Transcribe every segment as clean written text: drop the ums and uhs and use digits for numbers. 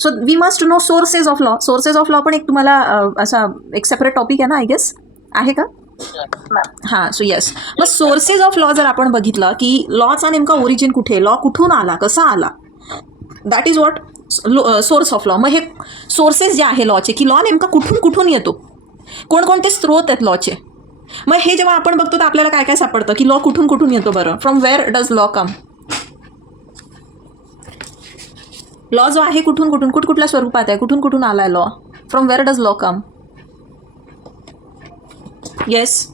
So we must know sources of law. Sources of law पण एक तुम्हाला असा एक सेपरेट टॉपिक आहे ना, आय गेस, आहे का? हां, so yes. Mug sources of law जर आपण बघितलं की लॉचा नेमका ओरिजिन कुठे, लॉ कुठून आला, कसा आला, that is what source of law. मग हे सोर्सेस जे आहे लॉचे, की लॉ नेमका कुठून कुठून येतो, कोणकोणते स्रोत आहेत लॉचे. मग हे जेव्हा आपण बघतो तर आपल्याला काय काय सापडतं की लॉ कुठून कुठून येतो. बरं, from where does law come. Law जो आहे कुठून कुठून कुठल्या स्वरूपात आहे, कुठून कुठून आलाय law, from where does law come. Yes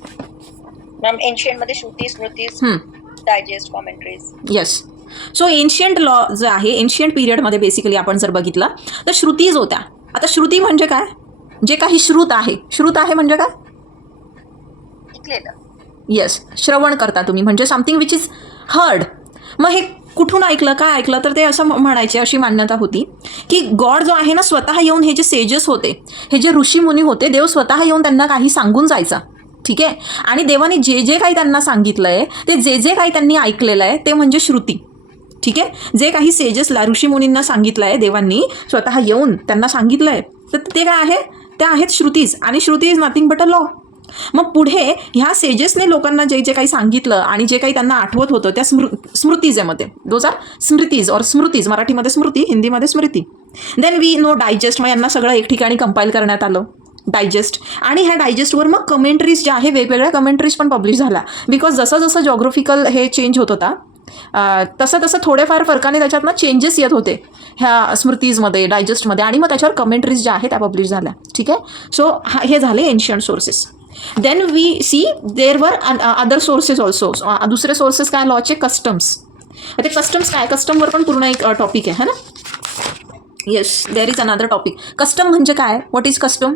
ma'am, ancient मध्ये श्रुती, स्मृतीज, डायजेस्ट, कॉमेंट्रीज. येस. सो एन्शियंट लॉ जो आहे, एन्शियंट पिरियडमध्ये बेसिकली आपण जर बघितलं तर श्रुतीज होत्या. आता श्रुती म्हणजे काय, जे काही श्रुत आहे. श्रुत आहे म्हणजे काय? येस, श्रवण करता तुम्ही, म्हणजे समथिंग विच इज हर्ड. मग हे कुठून ऐकलं, काय ऐकलं, तर ते असं म्हणायचे, अशी मान्यता होती की गॉड जो आहे ना, स्वतः येऊन, हे जे सेजस होते, हे जे ऋषीमुनी होते, देव स्वतः येऊन त्यांना काही सांगून जायचा. ठीक आहे. आणि देवाने जे जे काही त्यांना सांगितलंय, ते जे जे काही त्यांनी ऐकलेलं आहे ते म्हणजे श्रुती. ठीक आहे. जे काही सेजसला, ऋषीमुनींना सांगितलं आहे देवांनी, स्वतः येऊन त्यांना सांगितलं आहे, तर ते काय आहे, ते आहेत श्रुतीज. आणि Shruti is nothing but a law. मग पुढे ह्या सेजेसने लोकांना जे जे काही सांगितलं आणि जे काही त्यांना आठवत होतं त्या स्मृतीज मध्ये, दोज आर स्मृतीज और स्मृतीज. मराठीमध्ये स्मृती, हिंदीमध्ये Smriti. Then we know digest. मग यांना सगळं एक ठिकाणी कंपाईल करण्यात आलं, डायजेस्ट. आणि ह्या डायजेस्टवर मग कमेंट्रीज ज्या आहे, वेगवेगळ्या कमेंट्रीज पण पब्लिश झाल्या. बिकॉज जसं जसं जॉग्राफिकल हे चेंज होत होता, तसं तसं थोडेफार फरकाने त्याच्यातनं चेंजेस येत होते ह्या स्मृतीजमध्ये, डायजेस्टमध्ये. आणि मग त्याच्यावर कमेंट्रीज ज्या आहेत त्या पब्लिश झाल्या. ठीक आहे. सो हे झाले ancient sources. Then we see there were other sources also. दुसरे सोर्सेस काय लॉचे, कस्टम्स. ते कस्टम्स काय, कस्टमवर पण पूर्ण एक टॉपिक आहे ना. Yes, there is another topic. Custom म्हणजे काय, व्हॉट इज कस्टम?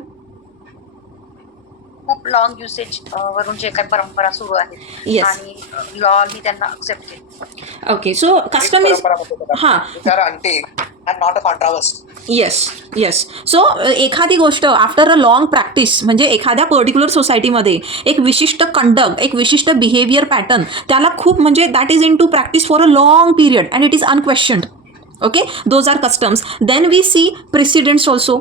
खूप लॉंग युसेज वरून जे काही परंपरा सुरू आहे आणि लॉ ही त्यांना एक्सेप्ट केली. ओके. सो कस्टम इज हां, not a controversy. Yes yes. So एखादी गोष्ट आफ्टर अ लॉंग प्रॅक्टिस, म्हणजे एखाद्या पर्टिक्युलर सोसायटीमध्ये एक विशिष्ट कंडक्ट, एक विशिष्ट बिहेवियर पॅटर्न, त्याला खूप, म्हणजे that is into practice for a long period and it is unquestioned. Okay, those are customs. Then we see precedents also.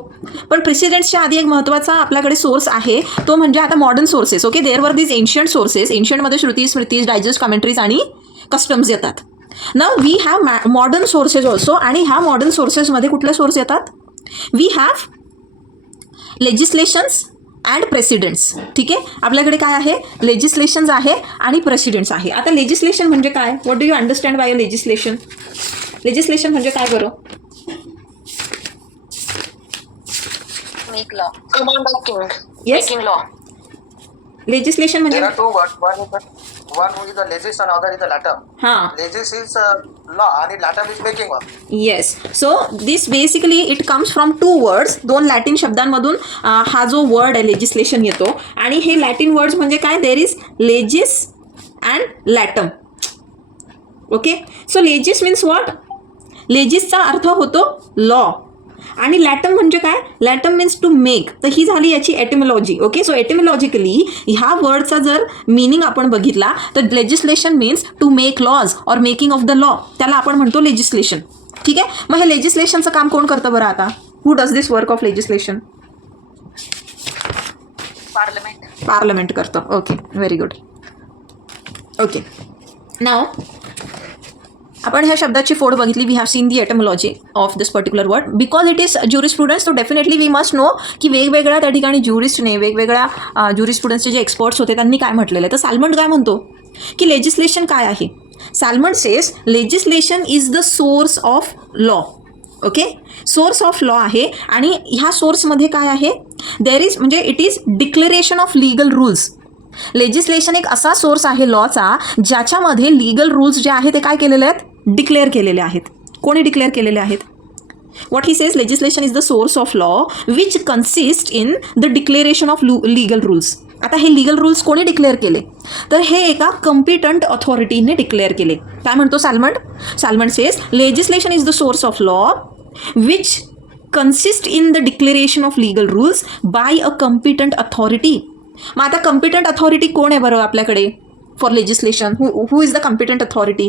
पण प्रेसिडेंट्सच्या आधी एक महत्त्वाचा आपल्याकडे सोर्स आहे, तो म्हणजे आता modern sources. Okay, there are these ancient sources. एन्शियंटमध्ये श्रुती, स्मृतीज, डायजेस्ट, कमेंट्रीज आणि कस्टम्स येतात. Now we have modern sources also. आणि ह्या मॉडर्न सोर्सेसमध्ये कुठले सोर्स येतात? We have legislations and precedents. ठीक आहे. आपल्याकडे काय आहे, लेजिस्लेशन्स आहे आणि प्रेसिडेंट्स आहे. आता लेजिस्लेशन म्हणजे काय, what do you understand by a legislation? Legislation म्हणजे काय बरं? Make law, command of king, Yes. Making law. Legislation म्हणजे There are two words. One is the legis and other is the latum. हां, Legis is law and latum is making law. Yes. So this basically it comes from two words. दोन Latin शब्दांमधून हा जो word आहे legislation येतो. आणि हे Latin words म्हणजे काय, there is legis and latum. Okay. So legis means what, लेजिसचा अर्थ होतो लॉ. आणि लॅटम म्हणजे काय, लॅटम मीन्स टू मेक. तर ही झाली याची एटिमॉलॉजी. ओके. सो एटिमॉलॉजिकली ह्या वर्डचा जर मिनिंग आपण बघितला तर legislation means to make laws और मेकिंग ऑफ द लॉ, त्याला आपण म्हणतो लेजिस्लेशन. ठीक आहे. मग हे लेजिस्लेशनचं काम कोण करतं बरं आता? Who does this work of legislation? Parliament. Parliament करतं. Okay, very good. Okay. Now आपण ह्या शब्दाची फोड बघितली. We have seen the etymology of this particular word because it is jurisprudence. तो डेफिनेटली वी मस्ट नो की वेगवेगळ्या त्या ठिकाणी ज्युरिस्टने, वेगवेगळ्या ज्युरिस्प्रुडन्सचे जे एक्सपर्ट्स होते त्यांनी काय म्हटलेलं आहे. तर साल्मंड काय म्हणतो की लेजिस्लेशन काय आहे? Salmond says legislation is the source of law. Okay, source of law आहे. आणि ह्या सोर्समध्ये काय आहे, देर इज, म्हणजे it is declaration of legal rules. Legislation एक असा सोर्स आहे लॉचा ज्याच्यामध्ये लीगल रूल्स जे आहे ते काय केलेले आहेत, डिक्लेअर केलेले आहेत. कोणी डिक्लेअर केलेले आहेत? What he says, legislation is the source of law which consist in the declaration of legal rules. आता हे लीगल रूल्स कोणी डिक्लेअर केले? तर हे एका कॉम्पिटंट ऑथॉरिटीने डिक्लेअर केले. काय म्हणतो Salmond? Salmond says legislation is the source of law which consist in the declaration of legal rules by a competent authority. मग आता कॉम्पिटंट अथॉरिटी कोण आहे बरं आपल्याकडे for legislation? Who is the competent authority?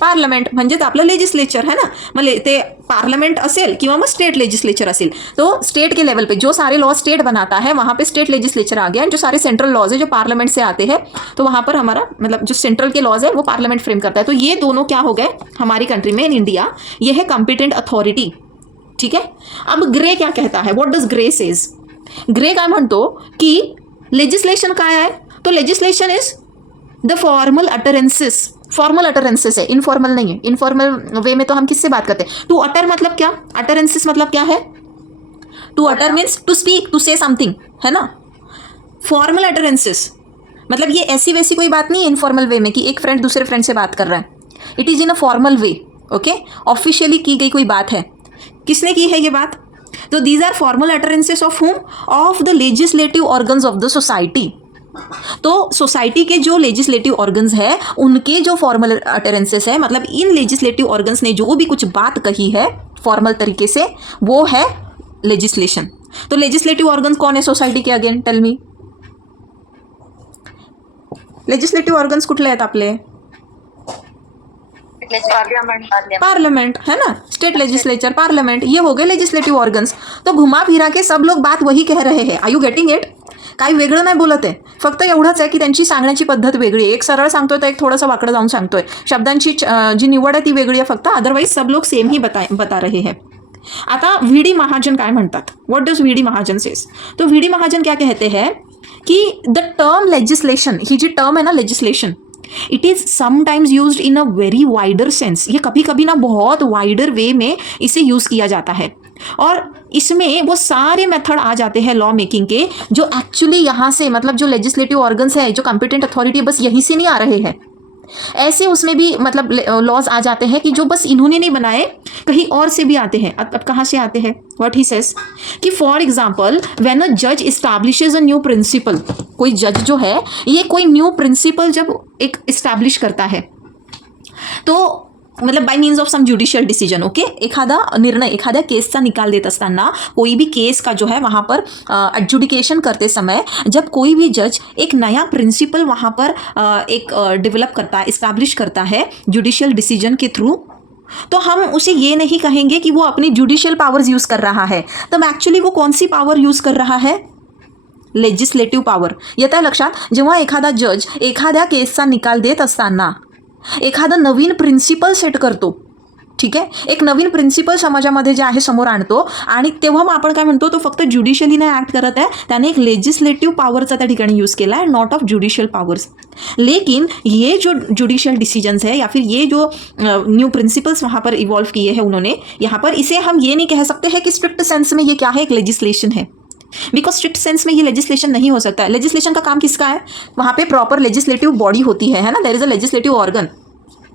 Parliament म्हणजेच आपलं legislature है ना. मग ते पार्लियामेंट असेल किंवा मग स्टेट लेजिस्लेचर असेल, तो स्टेट के लेवल पे जो सारे लॉ स्टेट बनाता है वहाँ पे स्टेट लेजिस्लेचर आ गया. एंड जो सारे सेंट्रल लॉज है जो पार्लियामेंट से आते हैं, तो वहाँ पर हमारा मतलब जो सेंट्रल के लॉज है वो पार्लियामेंट फ्रेम करता है. तो ये दोनों क्या हो गए हमारी कंट्री में, इन इंडिया, ये है कॉम्पिटेंट अथॉरिटी. ठीक है. अब ग्रे क्या कहता है, what does grey says. Grey काय म्हणतो की लेजिस्लेशन काय आहे, तो legislation is the formal utterances है, इनफॉर्मल नहीं है. इनफॉर्मल वे में तो हम किससे बात करते हैं. टू अटर मतलब क्या, अटरेंसेस मतलब क्या है, to utter means to speak, to say something, है ना. फॉर्मल अटरेंसेस मतलब ये ऐसी वैसी कोई बात नहीं इनफॉर्मल वे में कि एक फ्रेंड दूसरे फ्रेंड से बात कर रहा है. It is in a formal way. Okay, officially की गई कोई बात है. किसने की है ये बात, तो these are formal utterances of hmm, of the legislative organs of the society. तो सोसाइटी के जो लेजिस्लेटिव ऑर्गन्स है उनके जो फॉर्मल अटरेंसेस है, मतलब इन लेजिस्लेटिव ऑर्गन्स ने जो भी कुछ बात कही है फॉर्मल तरीके से, वो है लेजिस्लेशन. तो लेजिस्लेटिव ऑर्गन्स कौन है सोसाइटी के, again tell me. Legislative organs कुठले आहेत आपले, पार्लियामेंट है ना, स्टेट लेजिस्लेचर, पार्लियामेंट, ये हो गए लेजिस्लेटिव ऑर्गन्स. तो घुमा फिरा के सब लोग बात वही कह रहे हैं. Are you getting it. काही वेगळं नाही बोलत आहे, फक्त एवढंच आहे की त्यांची सांगण्याची पद्धत वेगळी आहे. एक सरळ सांगतोय तर एक थोडंसं वाकडं जाऊन सांगतोय. शब्दांची जी निवड आहे ती वेगळी आहे फक्त, अदरवाईज सब लोग सेम ही बता रहे हैं. आता व्ही डी महाजन काय म्हणतात, what does V D Mahajan say. तो व्ही डी महाजन क्या कहते हैं कि द टर्म लेजिस्लेशन, ही जी टर्म है ना legislation, it is sometimes used in a very wider sense. ये कभी कभी ना बहुत वाइडर वे में इसे यूज़ किया जाता है, और इसमें वो सारे मेथड आ जाते हैं लॉ मेकिंग के जो एक्चुअली यहाँ से, मतलब जो लेजिस्लेटिव ऑर्गन्स है, जो कॉम्पिटेंट अथॉरिटी है, बस यहीं से नहीं आ रहे हैं. ऐसे उसमें भी मतलब लॉज आ जाते हैं कि जो बस इन्होंने नहीं बनाए, कहीं और से भी आते हैं. अब कहाँ से आते हैं, व्हाट ही सेज कि फॉर एग्जाम्पल व्हेन अ जज इस्टैब्लिशेज अ न्यू प्रिंसिपल, कोई जज जो है ये कोई न्यू प्रिंसिपल जब एक इस्टैब्लिश करता है, तो मतलब by means of some judicial decision. Okay, एखादा निर्णय, एखाद्या केसचा निकाल देत असताना, कोई भी केस का जो है वहाँ पर एडजुडिकेशन करते समय जब कोई भी जज एक नया प्रिंसिपल वहाँ पर एक डेवलप करता है, इस्टेब्लिश करता है जुडिशियल डिसीजन के थ्रू, तो हम उसे ये नहीं कहेंगे कि वो अपनी जुडिशियल पावर्स यूज़ कर रहा है. तो एक्चुअली वो कौन सी पावर यूज़ कर रहा है, लेजिस्लेटिव पावर. येतं लक्षात, जेव्हा एखादा जज एखाद्या केसचा निकाल देत असताना एखादा नवीन प्रिन्सिपल सेट करतो, ठीक आहे, एक नवीन प्रिन्सिपल समाजामध्ये जे आहे समोर आणतो, आणि तेव्हा मग आपण काय म्हणतो, तो फक्त ज्युडिशियली नाही ॲक्ट करत आहे, त्याने एक लेजिस्लेटिव्ह पॉवरचा त्या ठिकाणी यूज़ केला है, नॉट ऑफ जुडिशियल पावर्स. लेकिन ये जो जुडिशियल डिसीजंस है या फिर ये जो न्यू प्रिंसिपल्स वहाँ पर इवॉल्व किए हैं उन्होंने, यहाँ पर इसे हम ये नहीं कह सकते हैं कि स्ट्रिक्ट सेंस में ये क्या है, एक लेजिस्लेशन है. बिकॉज स्ट्रिक्ट सेंस में ये लेजिस्लेशन नहीं हो सकता है. लेजिस्लेशन का काम किसका है, वहाँ पे प्रॉपर लेजिस्लेटिव बॉडी होती है ना, there is a legislative organ.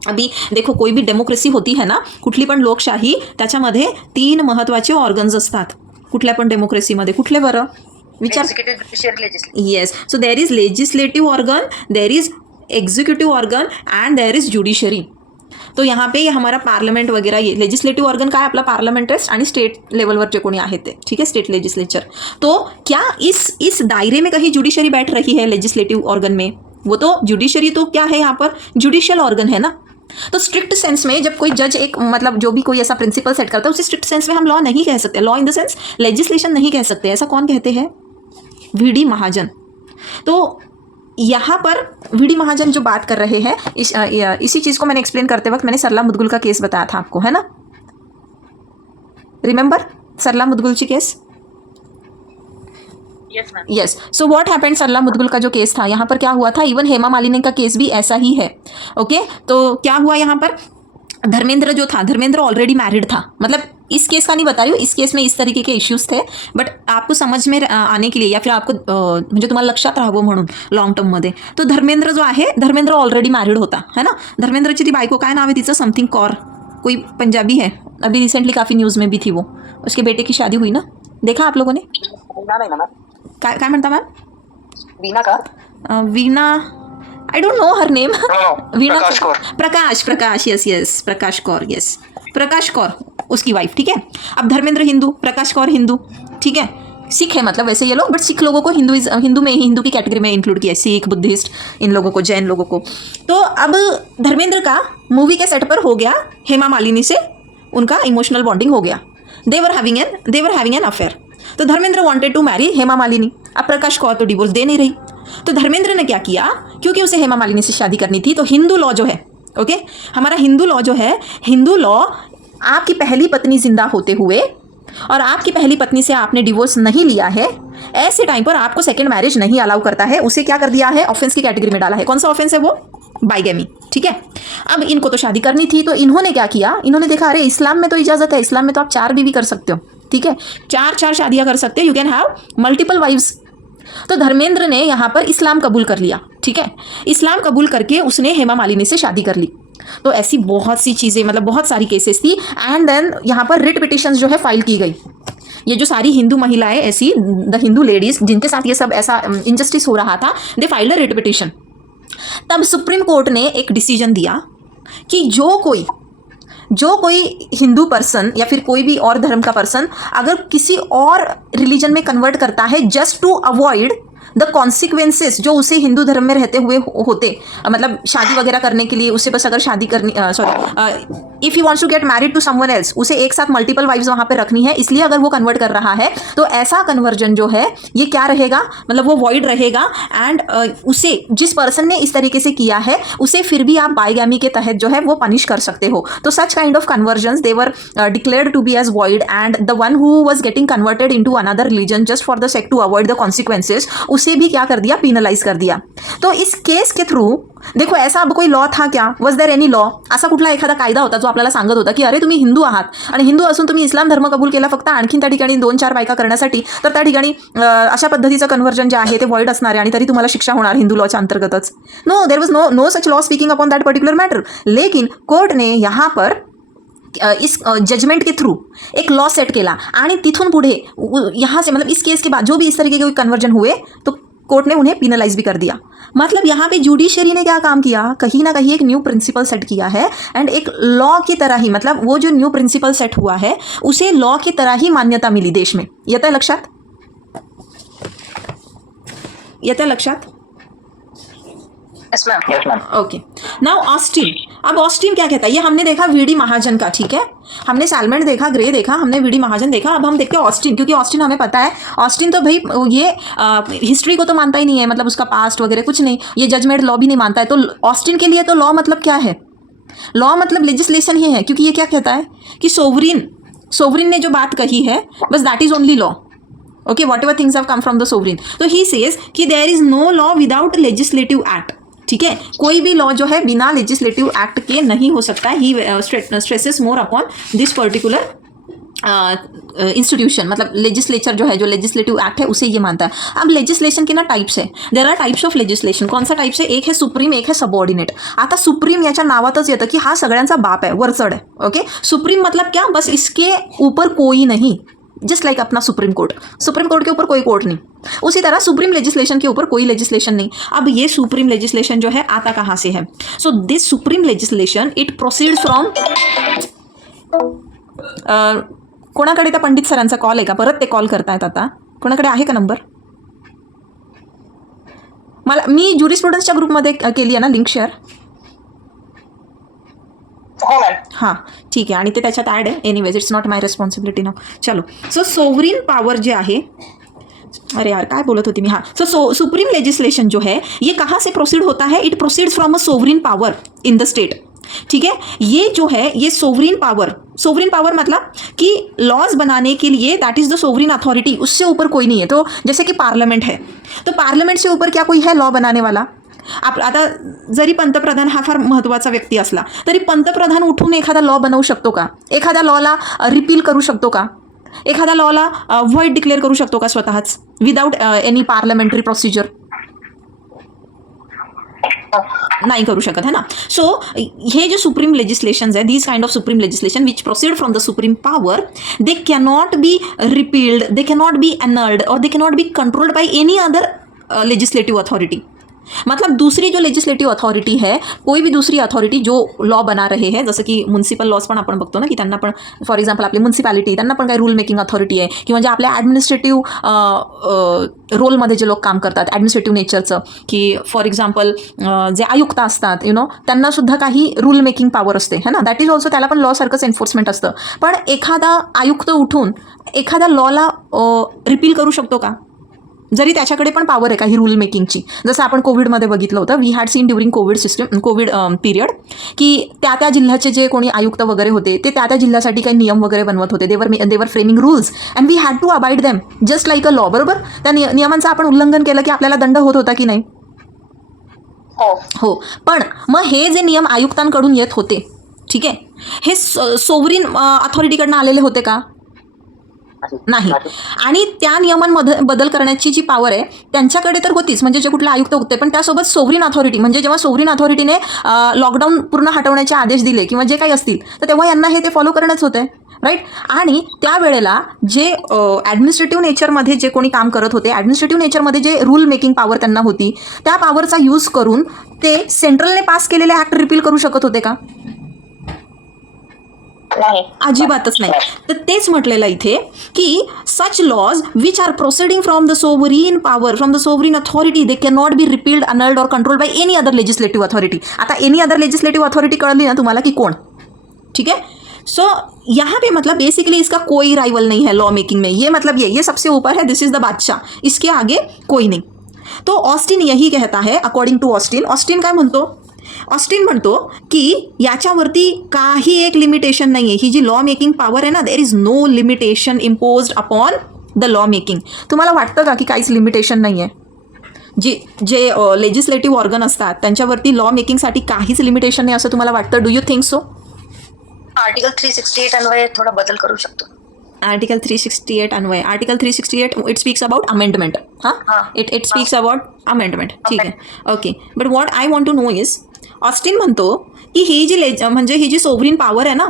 अभी देखो कोई भी डेमोक्रेसी होती है ना, कुठली पण लोकशाही, त्याच्यामध्ये 3 महत्त्वाचे ऑर्गन्स असतात. कुठल्या पण डेमोक्रेसीमध्ये, कुठले बरं विचार. Yes, so there is legislative organ, there is executive organ and there is judiciary. तो यहाँ पे ये हमारा पार्लियामेंट वगैरह, ये लेजिस्लेटिव ऑर्गन का है आपला पार्लियामेंट आणि स्टेट लेवलवर जे कोणी आहेत ते, ठीक है, स्टेट लेजिस्लेचर. तो क्या इस दायरे में कहीं जुडिशरी बैठ रही है लेजिस्लेटिव ऑर्गन में, वो तो जुडिशरी तो क्या है यहाँ पर, जुडिशियल ऑर्गन है ना. तो स्ट्रिक्ट सेंस में जब कोई जज एक मतलब जो भी कोई ऐसा प्रिंसिपल सेट करता है, उसे स्ट्रिक्ट सेंस में हम लॉ नहीं कह सकते, law in the sense legislation नहीं कह सकते. ऐसा कौन कहते हैं, वी डी महाजन. तो यहाँ पर वी डी महाजन जो बात कर रहे हैं, इसी चीज़ को मैंने एक्सप्लेन करते वक्त मैंने सरला मुदगुल का केस बताया था आपको, है ना, रिमेंबर सरला मुदगुल की case. Yes, so what happened, Sarla Mudgal का जो केस था, यहाँ पर क्या हुआ था, इवन हेमा मालिनी का केस भी ऐसा ही है. ओके, तो क्या हुआ यहाँ पर, धर्मेंद्र जो था, धर्मेंद्र ऑलरेडी मैरिड था. मतलब इस केस का नहीं बता रही हूँ, इस केस में इस तरीके के इश्यूज थे, बट आपको समझ में आने के लिए या फिर आपको म्हणजे तुम्हाला लक्षात राहावं म्हणून लॉंग टर्ममध्ये. तो धर्मेंद्र जो आहे, धर्मेंद्र ऑलरेडी मैरिड होता है ना. धर्मेंद्रची ती बायको काय नाव आहे तिचं, समथिंग कौर, कोई पंजाबी है, अभी रिसेंटली काफ़ी न्यूज़ में भी थी वो. उसके बेटे की शादी हुई ना, देखा आप लोगों ने. काय म्हणता मॅम, वीना का, Veena, I don't know her name. Veena, Prakash, yes, Prakash Kaur, yes, Prakash Kaur उसकी वाइफ, ठीक है. अब धर्मेंद्र हिंदू, प्रकाश कौर हिंदू, ठीक है. सिख है मतलब वैसे ये लोग, बट सिख लोगों को हिंदू में हिंदू की कैटेगरी में इंक्लूड किया है, सिख बुद्धिस्ट इन लोगों को, जैन लोगों को। तो अब धर्मेंद्र का मूवी के सेट पर हो गया हेमा मालिनी से उनका इमोशनल बॉन्डिंग हो गया। They were having an affair. तो Dharmendra wanted to marry Hema Malini. अब प्रकाश कौर तो डिवोर्स दे नहीं रही, तो धर्मेंद्र ने क्या किया, क्योंकि उसे हेमा मालिनी से शादी करनी थी, तो हिंदू लॉ जो है, ओके, हमारा हिंदू लॉ जो है, हिंदू लॉ आपकी पहली पत्नी जिंदा होते हुए और आपकी पहली पत्नी से आपने डिवोर्स नहीं लिया है, ऐसे टाइम पर आपको सेकंड मैरिज नहीं अलाउ करता है। उसे क्या कर दिया है, ऑफेंस की कैटेगरी में डाला है। कौन सा ऑफेंस है वो, बाइगेमी, ठीक है। अब इनको तो शादी करनी थी, तो इन्होंने क्या किया, इन्होंने देखा अरे इस्लाम में तो इजाजत है, इस्लाम में तो आप 4 बीवी कर सकते हो, ठीक है, 4 शादियां कर सकते हो, you can have multiple wifes. तो धर्मेंद्र ने यहाँ पर इस्लाम कबूल कर लिया, ठीक है। इस्लाम कबूल करके उसने हेमा मालिनी से शादी कर ली। तो ऐसी बहुत सी चीज़ें, मतलब बहुत सारी केसेस थी। एंड देन यहाँ पर रिट पिटिशंस जो है फाइल की गई। ये जो सारी हिंदू महिलाएं ऐसी, द हिंदू लेडीज जिनके साथ ये सब ऐसा इनजस्टिस हो रहा था, दे फाइल्ड अ रिट पिटिशन। तब सुप्रीम कोर्ट ने एक डिसीजन दिया कि जो कोई हिंदू पर्सन या फिर कोई भी और धर्म का पर्सन अगर किसी और रिलीजन में कन्वर्ट करता है just to avoid the consequences जो उसे हिंदू धर्म में रहते हुए होते, मतलब शादी वगैरह करने के लिए उसे बस अगर शादी करनी, sorry, if he wants to get married to someone else, उसे एक साथ मल्टीपल वाइफ्स वहाँ पे रखनी है, इसलिए अगर वो कन्वर्ट कर रहा है तो ऐसा कन्वर्जन जो है ये क्या रहेगा, मतलब वो वॉइड रहेगा। एंड उसे जिस पर्सन ने इस तरीके से किया है उसे फिर भी आप बाइगैमी के तहत जो है वो पनिश कर सकते हो। तो such kind of conversions they were declared to be as void, and the one who was getting converted into another religion just for the sake to avoid the consequences, उसे भी क्या कर दिया, पिनलाइज कर दिया। तो इस केस के थ्रू देखो, ऐसा अब कोई लॉ था क्या, वॉज देयर एनी लॉ, असा कुठला एखादा कायदा होता जो आपल्याला सांगत होता की अरे तुम्ही हिंदू आहात आणि हिंदू असून तुम्ही इस्लाम धर्म कबूल केला फक्त आणखीन त्या ठिकाणी 2-4 बायका करण्यासाठी, तर त्या ठिकाणी अशा पद्धतीचं कन्वर्जन जे आहे ते वॉइड असणार आहे आणि तरी तुम्हाला शिक्षा होणार हिंदू लॉच्या अंतर्गतच। No, there was no such law speaking upon that particular matter. लेकिन कोर्ट ने यहाँ पर इस जजमेंट के थ्रू एक लॉ सेट केला आणि तिथून पुढे यहाँ से, मतलब इस केस के बाद जो भी इस तरीके के कन्वर्जन हुए तो कोर्ट ने उन्हें पिनलाइज भी कर दिया। मतलब यहाँ पे जुडिशरी ने क्या काम किया, कहीं ना कहीं एक न्यू प्रिंसिपल सेट किया है, एंड एक लॉ की तरह ही, मतलब वो जो न्यू प्रिंसिपल सेट हुआ है उसे लॉ की तरह ही मान्यता मिली देश में। येतं लक्षात? Yes ma'am. Okay, now Austin. अब ऑस्टिन क्या कहता है, ये हमने देखा वीडी महाजन का, ठीक है, हमने सैलमेंट देखा, ग्रे देखा, हमने वीडी महाजन देखा। अब हम देखते हैं ऑस्टिन, क्योंकि ऑस्टिन हमें पता है, ऑस्टिन तो भाई ये हिस्ट्री को तो मानता ही नहीं है, मतलब उसका पास्ट वगैरह कुछ नहीं, ये जजमेंट लॉ भी नहीं मानता है। तो ऑस्टिन के लिए तो लॉ मतलब क्या है, लॉ मतलब लेजिस्लेशन ही है, क्योंकि ये क्या कहता है कि सोवरिन ने जो बात कही है बस that is only law. Okay, whatever things have come from the sovereign. तो ही सेज कि there is no law without legislative act, ठीक है, कोई भी लॉ जो है बिना लेजिस्लेटिव एक्ट के नहीं हो सकता। He stresses more upon this particular institution, मतलब लेजिस्लेचर जो है, जो लेजिस्लेटिव एक्ट है उसे ये मानता है। अब लेजिस्लेशन के ना टाइप्स है, there are types of legislation. कौन सा टाइप्स है, एक है सुप्रीम, एक है सबऑर्डिनेट। आता सुप्रीम याच्या नावातच येतं की हा सगळ्यांचा बाप है, वरचढ है। ओके, सुप्रीम मतलब क्या, बस इसके ऊपर कोई नहीं, जस्ट लाइक अपना सुप्रीम कोर्ट के ऊपर कोई कोर्ट नहीं, उसी तरह सुप्रीम लेजिस्लेशन के ऊपर कोई लेजिस्लेशन नहीं। अब ये सुप्रीम लेजिस्लेशन जो है आता कहाँ से है, so this supreme legislation it proceeds from, कोणाकडे त्या पंडित सरांचा कॉल आहे का, परत ते कॉल करतायत आता, कोणाकडे आहे का नंबर? मला, मी ज्युरिस्प्रुडन्सच्या ग्रुपमध्ये केली आहे ना लिंक शेअर, हां ठीक आहे, आणि ते त्याच्यात ॲड आहे। Anyways it's not my responsibility now. चलो, सो सोवरिन पॉवर जे आहे, अरे यार काय बोलत होती मी, हाँ, सो सुप्रीम लेजिस्लेशन जो है ये कहाँ से प्रोसीड होता है, it proceeds from a sovereign power in the state, ठीक है। ये जो है ये सोवरिन पावर मतलब कि लॉज बनाने के लिए that is the sovereign authority, उससे ऊपर कोई नहीं है। तो जैसे कि पार्लियामेंट है, तो पार्लियामेंट से ऊपर क्या कोई है लॉ बनाने वाला? आप आता जरी पंतप्रधान हा फार महत्त्वाचा व्यक्ती असला तरी पंतप्रधान उठून एखादा लॉ बनवू शकतो का, एखाद्या लॉला रिपील करू शकतो का, एखाद्या लॉला व्हॉइड डिक्लेअर करू शकतो का स्वतःच विदाउट एनी पार्लमेंटरी प्रोसिजर? नहीं करू शकत है ना। सो हे जो सुप्रीम लेजिस्लेशन है, these kind of supreme legislation which proceed from the supreme power, they cannot be repealed, they cannot be annulled और they cannot be controlled by any other legislative authority. मतलब दूसरी जो legislative authority है, कोई भी दुसरी authority जो law बना रहे हैं, जसं की म्युन्सिपल लॉज पण आपण बघतो ना की त्यांना पण फॉर एक्झाम्पल आपली म्युन्सिपॅलिटी, त्यांना पण काही रूल मेकिंग अथॉरिटी आहे, किंवा जे आपल्या ॲडमिनिस्ट्रेटिव्ह रोलमध्ये जे लोक काम करतात ॲडमिनिस्ट्रेटिव्ह नेचरचं, की फॉर एक्झाम्पल जे आयुक्त असतात त्यांना सुद्धा काही रूल मेकिंग पॉवर असते है ना. दॅट इज ऑल्सो त्याला पण लॉ सारखंच एन्फोर्समेंट असतं. पण एखादा आयुक्त उठून एखाद्या लॉला रिपील करू शकतो का, जरी त्याच्याकडे पण पॉवर आहे काही रूल मेकिंगची. जसं आपण कोविडमध्ये बघितलं होतं, we had seen during Covid period, की त्या जिल्ह्याचे जे कोणी आयुक्त वगैरे होते ते त्या जिल्ह्यासाठी काही नियम वगैरे बनवत होते. They were framing rules and we had to abide them just like a law. बरोबर, त्या नियमांचं आपण उल्लंघन केलं की आपल्याला दंड होत होता की नाही. हो, पण मग हे जे नियम आयुक्तांकडून येत होते, ठीक आहे, हे सोवरीन अथॉरिटीकडनं आलेले होते का, नाही. आणि त्या नियमांमध्ये बदल करण्याची जी पॉवर आहे त्यांच्याकडे तर होतीच, म्हणजे जे कुठले आयुक्त होते, पण त्यासोबत सोवरीन अथॉरिटी, म्हणजे जेव्हा सोवरीन अथॉरिटीने लॉकडाऊन पूर्ण हटवण्याचे आदेश दिले किंवा जे काही असतील, तर तेव्हा यांना हे ते फॉलो करणंच होते, राईट. आणि त्यावेळेला जे ॲडमिनिस्ट्रेटिव्ह नेचरमध्ये जे कोणी काम करत होते, ॲडमिनिस्ट्रेटिव्ह नेचरमध्ये जे रूल मेकिंग पॉवर त्यांना होती, त्या पॉवरचा यूज करून ते सेंट्रलने पास केलेले ॲक्ट रिपील करू शकत होते का, अजिबातच नाही. तर तेच म्हटलेलं इथे की such laws which are proceeding from the sovereign power, from the sovereign authority, they can not be repealed, annulled और controlled by any other legislative authority. आता एनी अदर लेजिस्लेटिव्ह अथॉरिटी कळली ना तुम्हाला की कोण, ठीक है. सो यहाँ पे मतलब बेसिकली इसका कोई राइवल नहीं है लॉ मेकिंग में. ये मतलब ये सबसे ऊपर है, दिस इज द बादशाह, इसके आगे कोई नहीं. तो ऑस्टिन यही कहता है, अकॉर्डिंग टू ऑस्टिन काय म्हणतो, ऑस्टिन म्हणतो की याच्यावरती काही एक लिमिटेशन नाही आहे. ही जी लॉ मेकिंग पॉवर आहे ना, there is no limitation imposed upon the law making. तुम्हाला वाटतं का की काहीच लिमिटेशन नाही आहे, जे लेजिस्लेटिव्ह ऑर्गन असतात त्यांच्यावरती लॉ मेकिंगसाठी काहीच लिमिटेशन नाही असं तुम्हाला वाटतं. Do you think so? Article 368 अन्वये थोडा बदल करू शकतो. आर्टिकल 368 अन्वय, article 368 it speaks about amendment. It speaks about amendment, ठीक है, okay. But what I want to know is, Austin म्हणतो की ही जी म्हणजे ही जी सोवरीन पावर है ना,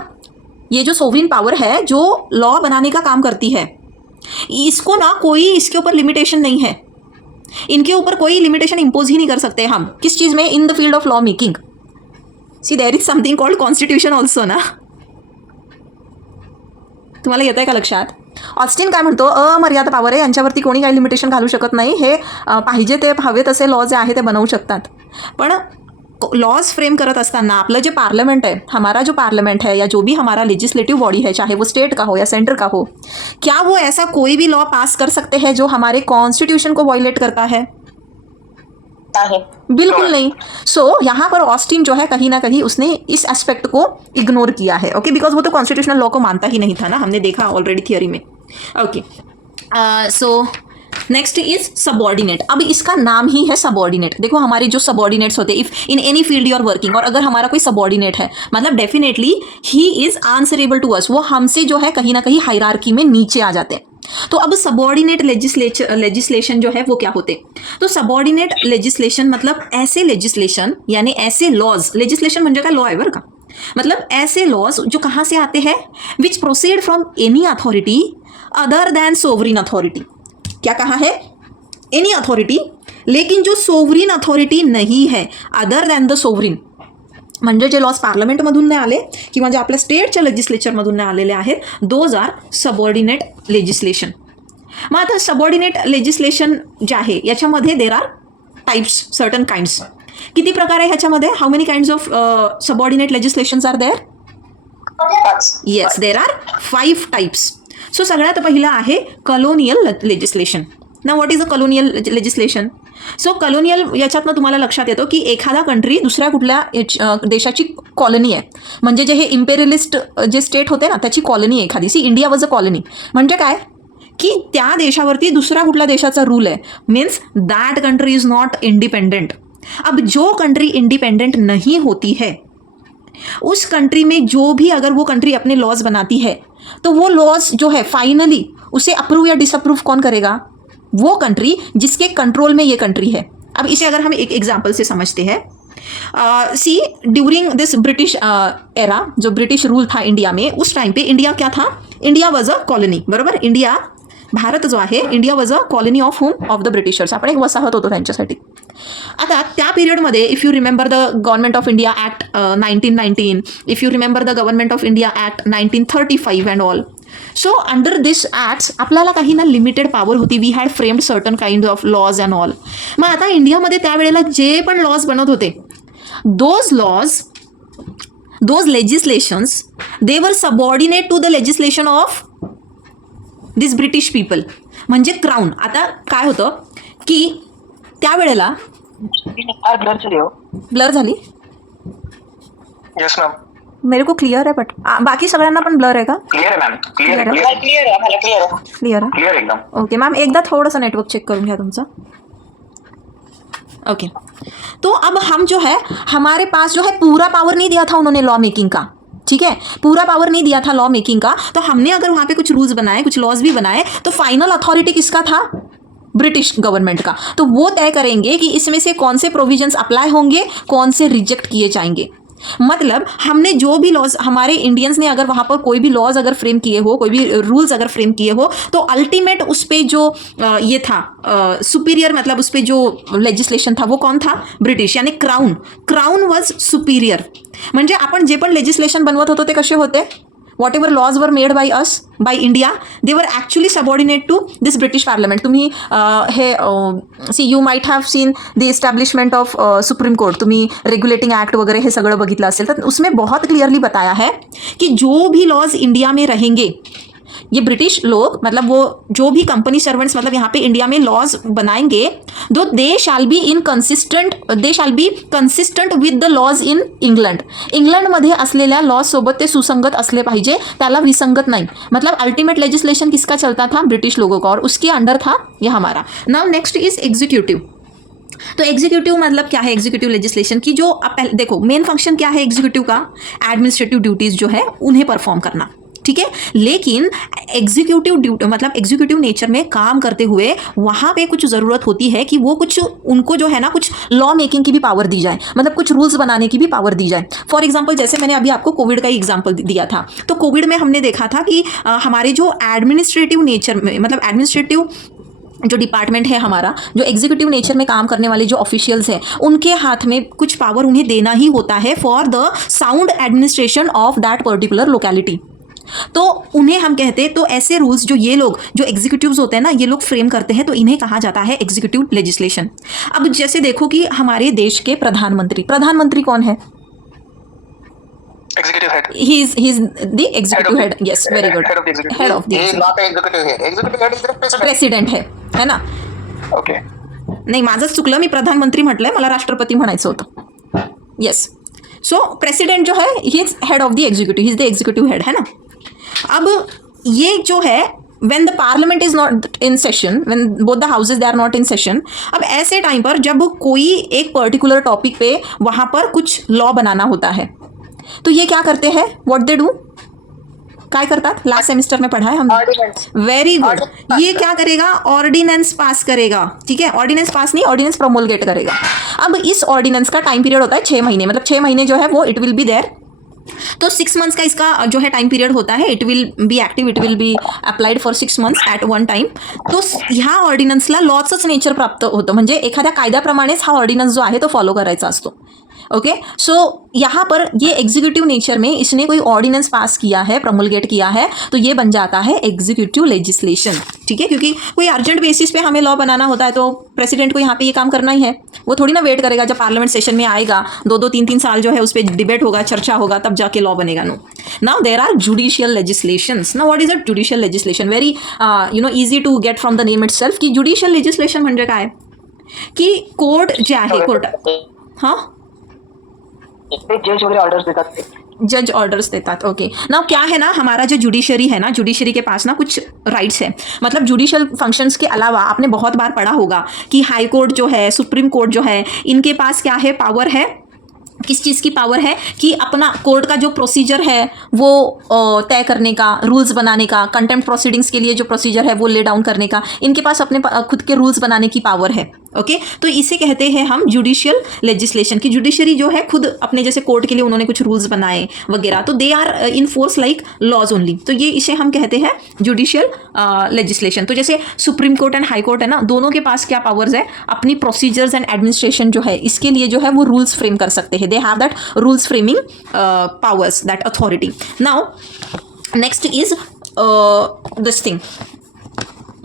ये जो सोवरीन पावर है जो लॉ बनाने का काम करती है, इसको ना कोई इसके ऊपर लिमिटेशन नहीं है, इनके ऊपर कोई लिमिटेशन इम्पोज ही नहीं कर सकते हम. किस चीज़ में? In the field of law making. See there is something called constitution also ना. तुम्हाला येत आहे का लक्षात? ऑस्टिन काय म्हणतो, अमर्याद पॉवर आहे, यांच्यावरती कोणी काही लिमिटेशन घालू शकत नाही, हे पाहिजे ते हवे तसे लॉ जे आहे ते बनवू शकतात. पण लॉज फ्रेम करत असताना आपलं जे पार्लियामेंट है, हमारा जो पार्लियामेंट है या जो भी हमारा लेजिस्लेटिव बॉडी है, चाहे वो स्टेट का हो या सेंटर का हो, क्या वो ऐसा कोई भी लॉ पास कर सकते हैं जो हमारे कॉन्स्टिट्यूशन को वायलेट करता है? बिल्कुल नहीं. सो यहाँ पर ऑस्टिन जो है कहीं ना कहीं उसने इस एस्पेक्ट को इग्नोर किया है, ओके, बिकॉज वो तो कॉन्स्टिट्यूशनल लॉ को मानता ही नहीं था ना, हमने देखा ऑलरेडी थियोरी में, okay. So next is subordinate. अब इसका नाम ही है सबॉर्डिनेट. देखो हमारे जो सबॉर्डिनेट्स होते हैं, if in any field you are working, और अगर हमारा कोई सबॉर्डिनेट है, मतलब definitely he is answerable to us, वो हमसे जो है कहीं ना कहीं हायरार्की में नीचे आ जाते हैं. तो अब सबॉर्डिनेट लेजिस्लेशन जो है वो क्या होते? तो सबॉर्डिनेट लेजिस्लेशन मतलब ऐसे लेजिस्लेशन यानी ऐसे लॉज, लेजिस्लेशन म्हणजे काय, लॉ आहे बरं का, मतलब ऐसे लॉज जो कहाँ से आते हैं, which proceed from any authority other than sovereign authority. क्या कहा है? एनी अथॉरिटी, लेकिन जो सोवरीन अथॉरिटी नहीं है, अदर दॅन द सोवरीन, म्हणजे जे लॉज पार्लमेंटमधून नाही आले किंवा जे आपल्या स्टेटच्या लेजिस्लेचरमधून नाही आलेले आहेत, दोज आर सबॉर्डिनेट लेजिस्लेशन. मग आता सबॉर्डिनेट लेजिस्लेशन जे आहे याच्यामध्ये there are types, certain kinds. किती प्रकार आहे ह्याच्यामध्ये? How many kinds of subordinate legislations are there? Yes, there are 5 types. So सगळ्यात पहिलं आहे कॉलोनियल लेजिस्लेशन. ना what is a colonial legislation? So colonial याच्यातनं तुम्हाला लक्षात येतो की एखादा कंट्री दुसऱ्या कुठल्या देशाची कॉलनी आहे, म्हणजे जे हे इम्पेरियलिस्ट जे स्टेट होते ना त्याची कॉलनी आहे एखादी. सी इंडिया वॉज अ कॉलनी, म्हणजे काय की त्या देशावरती दुसऱ्या कुठल्या देशाचा रूल आहे, means that country is not independent. अब जो कंट्री इंडिपेंडेंट नहीं होती है, उस कंट्री में जो भी अगर वो कंट्री अपने लॉज बनाती है, तो वो लॉज जो है फाइनली उसे अप्रूव या डिसअप्रूव कौन करेगा? वो कंट्री जिसके कंट्रोल में ये कंट्री है. अब इसे अगर हम एक एग्जाम्पल से समझते हैं, सी ड्यूरिंग दिस ब्रिटिश एरा, जो ब्रिटिश रूल था इंडिया में, उस टाइम पे इंडिया क्या था? इंडिया वॉज अ कॉलनी, बरोबर. इंडिया, भारत जो आहे, India was a colony of home? Of the Britishers. आपण एक वसाहत होतो त्यांच्यासाठी. आता त्या पिरियडमध्ये if you remember the government of India act 1919, if you remember the government of India act 1935 and all. So under this acts आपल्याला काही ना लिमिटेड पॉवर होती. We had framed certain kind of laws and all. मग आता इंडियामध्ये त्यावेळेला जे पण लॉज बनत होते, those laws, those legislations, they were subordinate to the legislation of this British people, म्हणजे क्राऊन. आता काय होतं की त्यावेळेला ब्लर झाली. Yes ma'am. मेरे को क्लियर है बट बाकी सगळ्यांना पण ब्लर आहे का? क्लियर आहे मॅम. क्लियर आहे. क्लियर आहे. क्लियर एकदम. ओके मैम, एकदा थोड़ा नेटवर्क चेक करूँ घ्या तुमचा. ओके, तो अब हम जो है, हमारे पास जो है पूरा पावर नहीं दिया था उन्होंने लॉ मेकिंग का, ठीक है, पूरा पावर नहीं दिया था लॉ मेकिंग का. तो हमने अगर वहाँ पे कुछ रूल्स बनाए, कुछ लॉज भी बनाए, तो फाइनल अथॉरिटी किसका था? ब्रिटिश गवर्नमेंट का. तो वो तय करेंगे कि इसमें से कौन से प्रोविजंस अप्लाई होंगे, कौन से रिजेक्ट किए जाएंगे. मतलब हमने जो भी लॉज, हमारे इंडियंस ने अगर वहाँ पर कोई भी लॉज अगर फ्रेम किए हो, कोई भी रूल्स अगर फ्रेम किए हो, तो अल्टीमेट उस पर जो ये था सुपीरियर, मतलब उस पर जो लेजिस्लेशन था वो कौन था? ब्रिटिश, यानी क्राउन. Crown was superior. म्हणजे आपण जे पण लेजिस्लेशन बनवत होतो ते कसे होते? Whatever laws were made by us, by India, they were actually subordinate to this British parliament. तुम्ही हे see you might have seen the establishment of supreme court, तुम्ही रेगुलेटिंग एक्ट वगैरह हे सगळं बघितलं असेल तर उसमें बहुत क्लियरली बताया है कि जो भी लॉज इंडिया में रहेंगे, ये ब्रिटिश लोग, मतलब वो जो भी कंपनी सर्वेंट्स मतलब यहाँ पे इंडिया में लॉज बनाएंगे, though they shall be consistent with the laws in England. इंग्लंडमध्ये असलेल्या लॉज सोबत ते सुसंगत असले पाहिजे, त्याला विसंगत नाही. मतलब अल्टीमेट लेजिस्लेशन किसका चलता था? ब्रिटिश लोगों का, और उसके अंडर था ये हमारा. Now next is executive. तो एग्जीक्यूटिव मतलब क्या है? एग्जीक्यूटिव लेजिस्लेशन की जो देखो मेन फंक्शन क्या है एग्जीक्यूटिव का? एडमिनिस्ट्रेटिव ड्यूटीज जो है उन्हें परफॉर्म करना, ठीक है. लेकिन एग्जीक्यूटिव ड्यूटी मतलब एग्जीक्यूटिव नेचर में काम करते हुए वहाँ पे कुछ ज़रूरत होती है कि वो कुछ उनको जो है ना कुछ लॉ मेकिंग की भी पावर दी जाए, मतलब कुछ रूल्स बनाने की भी पावर दी जाए. फॉर एग्जांपल जैसे मैंने अभी आपको कोविड का ही एग्जांपल दिया था, तो कोविड में हमने देखा था कि हमारे जो एडमिनिस्ट्रेटिव नेचर में, मतलब एडमिनिस्ट्रेटिव जो डिपार्टमेंट है हमारा, जो एग्जीक्यूटिव नेचर में काम करने वाले जो ऑफिशियल्स हैं, उनके हाथ में कुछ पावर उन्हें देना ही होता है for the sound administration of that particular locality. तो उन्हें हम कहते हैं, तो ऐसे रूल्स जो ये लोग जो एग्जीक्यूटिव्स होते हैं ना, ये लोग फ्रेम करते हैं, तो इन्हें कहा जाता है एग्जीक्यूटिव लेजिस्लेशन. अब जैसे देखो कि हमारे देश के प्रधानमंत्री कौन है? Executive head. He is the executive head. Yes, very good. Head of the executive head. Executive head is president है ना? ओके. नाही, माझंच चुकलं, मी प्रधानमंत्री म्हटलंय, मला राष्ट्रपती म्हणायचं होतं. येस. सो प्रेसिडेंट जो है he is head of the executive, he is the executive head, है ना. अब ये जो है when the parliament is not in session, when both the houses they are not in session, अब ऐसे टाइम पर जब कोई एक पर्टिकुलर टॉपिक पे वहाँ पर कुछ लॉ बनाना होता है, तो ये क्या करते हैं? What they do? काय करतात? लास्ट सेमिस्टर में पढ़ा है हमने. Very good. ये क्या करेगा? ऑर्डिनेंस पास करेगा, ठीक है. ऑर्डिनेंस पास नहीं, ऑर्डिनेंस प्रोमोलगेट करेगा. अब इस ऑर्डिनेंस का टाइम पीरियड होता है 6 महीने, मतलब 6 महीने जो है वो इट विल बी देयर. तो 6 मंथ्स का इसका जो है टाइम पीरियड होता है. It will be active, it will be applied for 6 months at one time. तो ह्या ऑर्डिनन्सला लॉचंच नेचर प्राप्त होतं, म्हणजे एखाद्या कायद्याप्रमाणेच हा ऑर्डिनन्स जो आहे तो फॉलो करायचा असतो. ओके. सो यहाँ पर ये एग्जीक्यूटिव नेचर में इसने कोई ऑर्डिनेंस पास किया है, प्रमोलगेट किया है, तो ये बन जाता है एग्जीक्यूटिव लेजिस्लेशन, ठीक है. क्योंकि कोई अर्जेंट बेसिस पे हमें लॉ बनाना होता है, तो प्रेसिडेंट को यहाँ पे ये काम करना ही है. वो थोड़ी ना वेट करेगा जब पार्लियामेंट सेशन में आएगा, 2-2, 3-3 साल जो है उस पर डिबेट होगा, चर्चा होगा, तब जाके लॉ बनेगा. No. Now there are judicial legislations. Now what is a judicial legislation? Very easy to get from the name itself की जुडिशियल लेजिस्लेशन म्हणजे काय? की कोर्ट जे आहे, कोर्ट, हां, जज वगैरह ऑर्डर्स देतात ते. जज ऑर्डर्स देतात. ओके. नाउ क्या है ना, हमारा जो जुडिशरी है ना, जुडिशरी के पास ना कुछ राइट्स है. मतलब जुडिशियल फंक्शंस के अलावा आपने बहुत बार पढ़ा होगा कि हाई कोर्ट जो है, सुप्रीम कोर्ट जो है, इनके पास क्या है? पावर है किस चीज़ की पावर है कि अपना कोर्ट का जो प्रोसीजर है वो तय करने का, रूल्स बनाने का, कंटेम्प्ट प्रोसीडिंग्स के लिए जो प्रोसीजर है वो ले डाउन करने का, इनके पास अपने खुद के रूल्स बनाने की पावर है। ओके तो इसे कहते हैं हम जुडिशियल लेजिस्लेशन की जुडिशरी जो है खुद अपने जैसे कोर्ट के लिए उन्होंने कुछ रूल्स बनाए वगैरह, तो they are in force like laws only, तो ये इसे हम कहते हैं जुडिशियल लेजिस्लेशन। तो जैसे supreme court and high court है ना, दोनों के पास क्या पावर्स है, अपनी प्रोसीजर्स एंड एडमिनिस्ट्रेशन जो है इसके लिए जो है वो रूल्स फ्रेम कर सकते हैं, they have that rules framing powers, that authority. Now next is this thing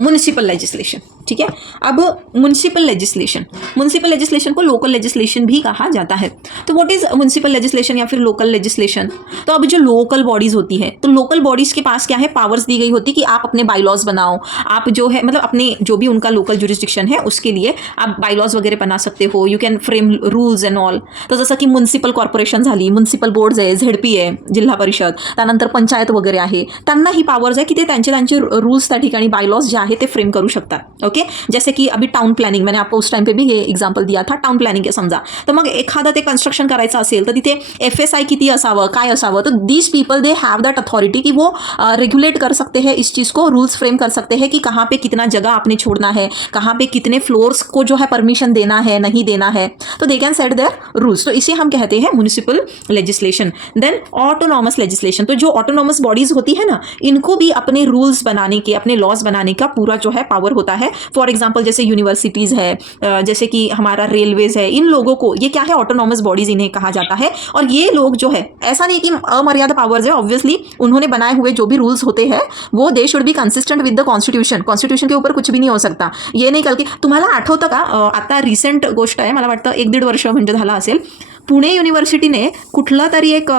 municipal legislation. ठीक है, अब म्युनिसिपल लेजिस्लेशन को लोकल लेजिस्लेशन भी कहा जाता है। तो व्हाट इज म्युनिसिपल लेजिस्लेशन या फिर लोकल लेजिस्लेशन? तो अब जो लोकल बॉडीज होती है, तो लोकल बॉडीज के पास क्या है, पावर्स दी गई होती है कि आप अपने बाईलॉज बनाओ, आप जो है मतलब अपने जो भी उनका लोकल जुरिस्डिक्शन है उसके लिए आप बाईलॉज वगैरह बना सकते हो, you can frame rules and all. तर जसं की म्युनिसिपल कॉर्पोरेशन झाली, म्युनिसिपल बोर्ड्स आहे, झेडपी आहे, जिल्हा परिषद, त्यानंतर पंचायत वगैरे आहे, त्यांना ही पावर्स आहे की ते त्यांचे रूल्स त्या ठिकाणी बाईलॉज जे आहे ते फ्रेम करू शकतात। ओके, जैसे कि अभी टाउन प्लॅनिंग, मैंने आपको उस टाइम पे भी ये एग्जाम्पल दिया था, टाउन प्लॅनिंग के समजा, तर मग एखादं ते कन्स्ट्रक्शन करायचं असेल तर तिथे FSI किती असावं, काय असावं, तो these people they have that authority कि वो रेगुलेट कर सकते हैं इस चीज़ को, रूल्स फ्रेम कर सकते हैं कि कहाँ पे कितना जगह आपने छोड़ना है, कहाँ पे कितने फ्लोर्स को जो है परमिशन देना है नहीं देना है, तो they can set their rules. तो इसे हम कहते हैं municipal legislation. Then autonomous legislation, तो जो ऑटोनॉमस बॉडीज होती है ना, इनको भी अपने रूल्स बनाने के, अपने लॉज बनाने का पूरा जो है पावर होता है। फॉर एग्जाम्पल जैसे यूनिवर्सिटीज़ है, जैसे कि हमारा रेलवेज है, इन लोगों को ये क्या है, ऑटोनॉमस बॉडीज इन्हें कहा जाता है। और ये लोग जो है, ऐसा नहीं कि अमर्यादा पावर्स है, ऑब्वियसली उन्होंने बनाए हुए जो भी रूल्स होते हैं वो they should be consistent with the constitution, constitution के ऊपर कुछ भी नहीं हो सकता। ये नहीं कल की तुम्हाला आठवतं का, आता रिसेंट गोष्ट आहे, मला वाटतं 1-1.5 वर्ष म्हणजे झाला असेल, पुणे युनिव्हर्सिटीने कुठला तरी एक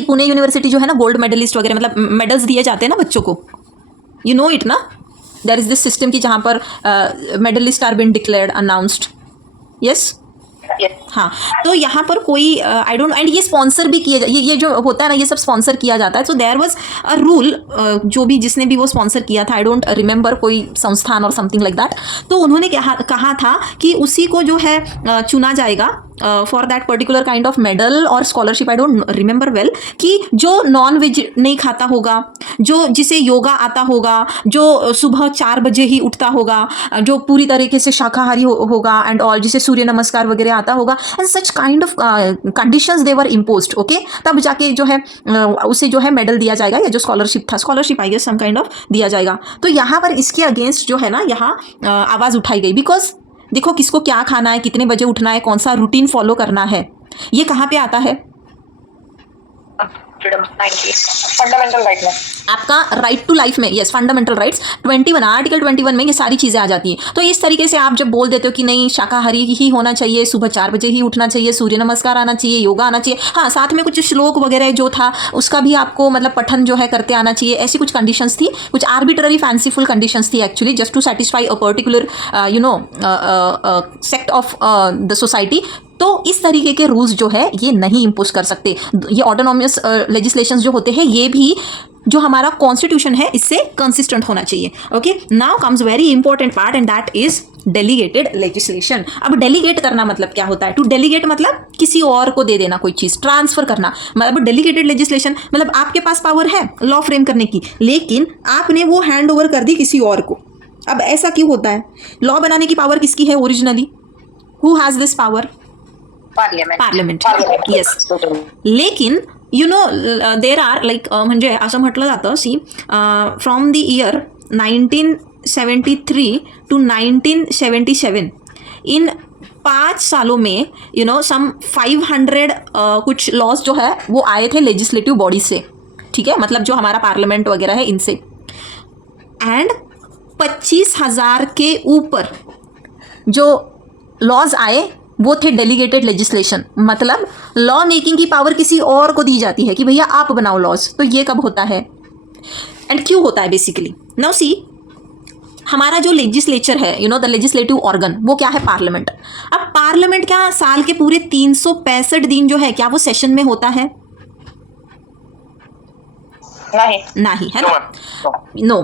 पुणे यूनिवर्सिटी जो है ना, गोल्ड मेडलिस्ट वगैरह मतलब मेडल्स दिए जाते हैं ना बच्चों को, यू नो इट ना, देयर इज दिस सिस्टम की जहाँ पर medalist are been declared announced, yes हाँ। तो यहाँ पर कोई आई डोंट, एंड ये स्पॉन्सर भी किया ये जो होता है ना, ये सब स्पॉन्सर किया जाता है। So there was a rule, जो भी जिसने भी वो स्पॉन्सर किया था, आई डोंट रिमेंबर, कोई संस्थान और समथिंग लाइक दैट, तो उन्होंने कहा था कि उसी को जो है चुना जाएगा for that particular kind of medal और scholarship, I don't remember well, कि जो नॉन वेज नहीं खाता होगा, जो जिसे योगा आता होगा, जो सुबह 4 बजे ही उठता होगा, जो पूरी तरीके से शाकाहारी होगा एंड ऑल, जिसे सूर्य नमस्कार वगैरह आता होगा, and such kind of conditions they were imposed. Okay, तब जाके जो है उसे जो है मेडल दिया जाएगा, या जो स्कॉलरशिप था, scholarship I guess some kind of दिया जाएगा। तो यहाँ पर इसके अगेंस्ट जो है ना, यहाँ आवाज़ उठाई गई, बिकॉज देखो किसको क्या खाना है, कितने बजे उठना है, कौन सा रूटीन फॉलो करना है, ये कहाँ पे आता है, फंडामेंटल राइट में, आपका राइट टू लाइफ में, यस, फंडामेंटल राइट्स 21, आर्टिकल 21 में ये सारी चीज़ें आ जाती हैं। तो इस तरीके से आप जब बोल देते हो कि नहीं शाकाहारी ही होना चाहिए, सुबह 4 बजे ही उठना चाहिए, सूर्य नमस्कार आना चाहिए, योगा आना चाहिए, हाँ साथ में कुछ श्लोक वगैरह जो था उसका भी आपको मतलब पठन जो है करते आना चाहिए, ऐसी कुछ कंडीशंस थी, कुछ आर्बिट्ररी फैंसीफुल कंडीशंस थी actually, just to satisfy a particular you know sect of the society. तो इस तरीके के रूल्स जो है ये नहीं इम्पोज कर सकते। ये ऑटोनॉमस लेजिस्लेशंस जो होते हैं, ये भी जो हमारा कॉन्स्टिट्यूशन है इससे कंसिस्टेंट होना चाहिए। Okay, now comes very important part and that is delegated legislation. अब डेलीगेट करना मतलब क्या होता है? टू डेलीगेट मतलब किसी और को दे देना कोई चीज़, ट्रांसफर करना। मतलब डेलीगेटेड लेजिस्लेशन मतलब आपके पास पावर है लॉ फ्रेम करने की, लेकिन आपने वो हैंड ओवर कर दी किसी और को। अब ऐसा क्यों होता है? लॉ बनाने की पावर किसकी है originally? Who has this power? Parliament, yes. लेकिन you know there are like म्हणजे असं म्हटलं जातं, see from the year 1973 to 1977 in 5 सालों में यू नो सम 500 कुछ लॉज जो है वो आए थे लेजिस्लेटिव बॉडी से, ठीक है, मतलब जो हमारा पार्लियामेंट वगैरह है इनसे, एंड 25,000 के ऊपर जो लॉज आए वो थे डेलीगेटेड लेजिस्लेशन। मतलब लॉ मेकिंग की पावर किसी और को दी जाती है कि भैया आप बनाओ लॉज। तो ये कब होता है एंड क्यों होता है बेसिकली? नाउ सी, हमारा जो लेजिस्लेचर है, you know the legislative organ, वो क्या है? पार्लियामेंट। अब पार्लियामेंट क्या साल के पूरे 365 दिन जो है क्या वो सेशन में होता है? नहीं है ना? नो।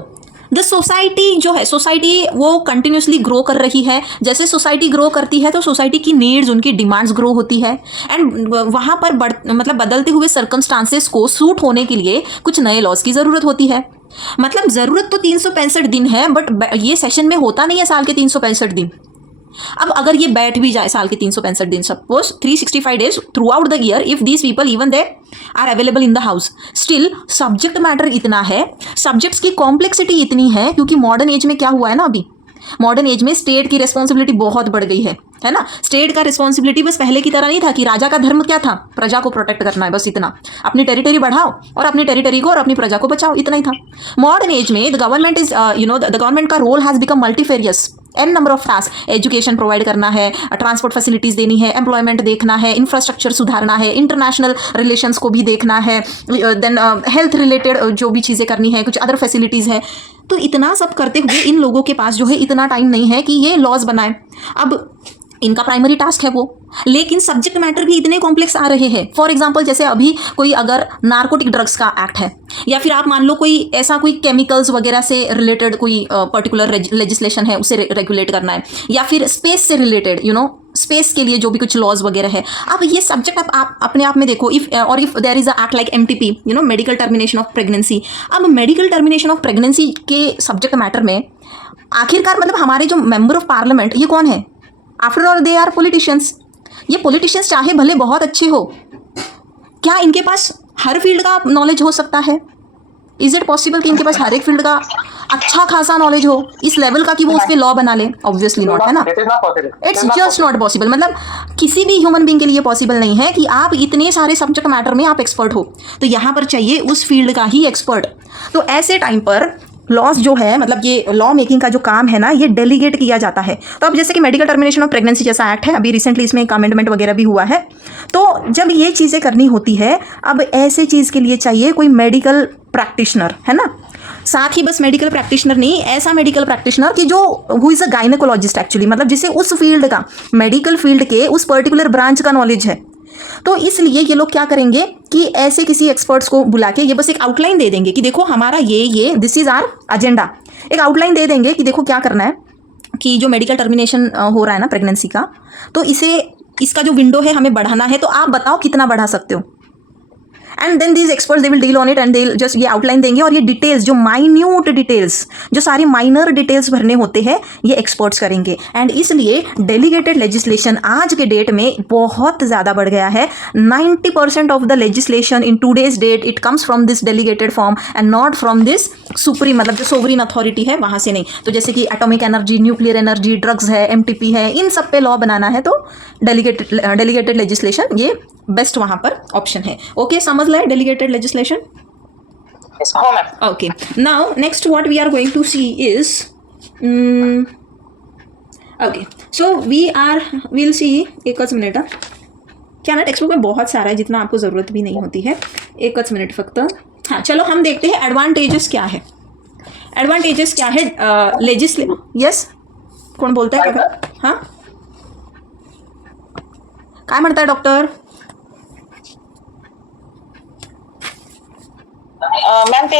द सोसाइटी जो है, सोसाइटी वो कंटिन्यूसली ग्रो कर रही है. जैसे सोसाइटी ग्रो करती है तो सोसाइटी की नीड्स, उनकी डिमांड्स ग्रो होती है. एंड वहाँ पर मतलब बदलते हुए सर्कमस्टांसेस को सूट होने के लिए कुछ नए लॉज की ज़रूरत होती है. मतलब ज़रूरत तो 365 दिन है, बट ये सेशन में होता नहीं है साल के 365 दिन. अब अगर ये बैठ भी जाए साल के 365 दिन, suppose 365 days throughout the year, if these people even they are available in the house, still subject matter इतना है, सब्जेक्ट्स की कॉम्प्लेक्सिटी इतनी है. क्योंकि मॉडर्न एज में क्या हुआ है ना, अभी मॉडर्न एज में स्टेट की रिस्पॉन्सिबिलिटी बहुत बढ़ गई है ना. स्टेट का रिस्पॉन्सिबिलिटी बस पहले की तरह नहीं था कि राजा का धर्म क्या था, प्रजा को प्रोटेक्ट करना है, बस इतना. अपनी टेरिटरी बढ़ाओ और अपनी टेरिटरी को और अपनी प्रजा को बचाओ, इतना ही था. मॉडर्न एज में the government is the government का role has become multifarious. An number of task, education provide करना है, ट्रांसपोर्ट फैसिलिटीज़ देनी है, एम्प्लॉयमेंट देखना है, इंफ्रास्ट्रक्चर सुधारना है, इंटरनेशनल रिलेशंस को भी देखना है, देन हेल्थ रिलेटेड जो भी चीज़ें करनी है, कुछ अदर फैसिलिटीज़ है. तो इतना सब करते हुए इन लोगों के पास जो है इतना टाइम नहीं है कि ये लॉज बनाए. अब इनका प्राइमरी टास्क है वो, लेकिन सब्जेक्ट मैटर भी इतने कॉम्प्लेक्स आ रहे हैं. फॉर एग्जांपल जैसे अभी कोई अगर नार्कोटिक ड्रग्स का एक्ट है, या फिर आप मान लो कोई ऐसा कोई केमिकल्स वगैरह से रिलेटेड कोई पर्टिकुलर लेजिस्लेशन है, उसे रेगुलेट करना है, या फिर स्पेस से रिलेटेड स्पेस के लिए जो भी कुछ लॉज वगैरह है. अब ये सब्जेक्ट आप अपने आप में देखो, if there is a act like MTP, medical termination of pregnancy. अब मेडिकल टर्मिनेशन ऑफ प्रेगनेंसी के सब्जेक्ट मैटर में आखिरकार मतलब हमारे जो मेंबर ऑफ पार्लियामेंट ये कौन है? After all they are politicians. ये पॉलिटिशियंस चाहे भले बहुत अच्छे हो, क्या इनके पास हर फील्ड का नॉलेज हो सकता है? इज इट पॉसिबल कि इनके पास हर एक फील्ड का अच्छा खासा नॉलेज हो इस लेवल का कि वो उस पर लॉ बना ले? ऑब्वियसली नॉट, है ना. It's just not possible. मतलब किसी भी ह्यूमन बीइंग के लिए पॉसिबल नहीं है कि आप इतने सारे सब्जेक्ट मैटर में आप एक्सपर्ट हो. तो यहाँ पर चाहिए उस फील्ड का ही एक्सपर्ट. तो ऐसे टाइम पर लॉज जो है, मतलब ये लॉ मेकिंग का जो काम है ना, ये डेलीगेट किया जाता है. तो अब जैसे कि मेडिकल टर्मिनेशन ऑफ प्रेगनेंसी जैसा एक्ट है, अभी रिसेंटली इसमें एक अमेंडमेंट वगैरह भी हुआ है. तो जब ये चीज़ें करनी होती है, अब ऐसे चीज़ के लिए चाहिए कोई मेडिकल प्रैक्टिशनर, है ना. साथ ही बस मेडिकल प्रैक्टिशनर नहीं, ऐसा मेडिकल प्रैक्टिशनर कि जो who is a gynaecologist actually, मतलब जिसे उस फील्ड का, मेडिकल फील्ड के उस पर्टिकुलर ब्रांच का नॉलेज है. तो इसलिए ये लोग क्या करेंगे कि ऐसे किसी एक्सपर्ट्स को बुला के ये बस एक आउटलाइन दे देंगे कि देखो हमारा ये दिस इज आवर एजेंडा. एक आउटलाइन दे देंगे कि देखो क्या करना है, कि जो मेडिकल टर्मिनेशन हो रहा है ना प्रेगनेंसी का, तो इसका जो विंडो है हमें बढ़ाना है, तो आप बताओ कितना बढ़ा सकते हो. And then these experts they will deal on it and they just ये आउटलाइन देंगे. और ये डिटेल्स, जो माइन्यूट डिटेल्स, जो सारी माइनर डिटेल्स भरने होते हैं, ये एक्सपर्ट्स करेंगे. एंड इसलिए डेलीगेटेड लेजिस्लेशन आज के डेट में बहुत ज़्यादा बढ़ गया है. 90% of the legislation in today's date it comes from this delegated form and not from this supreme, मतलब जो सोवरिन अथॉरिटी है वहाँ से नहीं. तो जैसे कि atomic energy, nuclear energy, drugs है, MTP है, इन सब पे लॉ बनाना है तो डेलीगेटेड लेजिस्लेशन ये बेस्ट वहाँ पर ऑप्शन है. ओके, समझ लाए delegated legislation. Okay, now next what we are going to see is okay, so we'll see. एकच मिनिट. क्या ना टेक्स्ट बुक में बहुत सारा है जितना आपको ज़रूरत भी नहीं होती है. एकच मिनिट फक्त. हाँ, चलो हम देखते हैं एडवांटेजेस क्या है. एडवांटेजेस क्या है यस, कोण बोलत आहे? हां, काय म्हणताय डॉक्टर? मॅम ते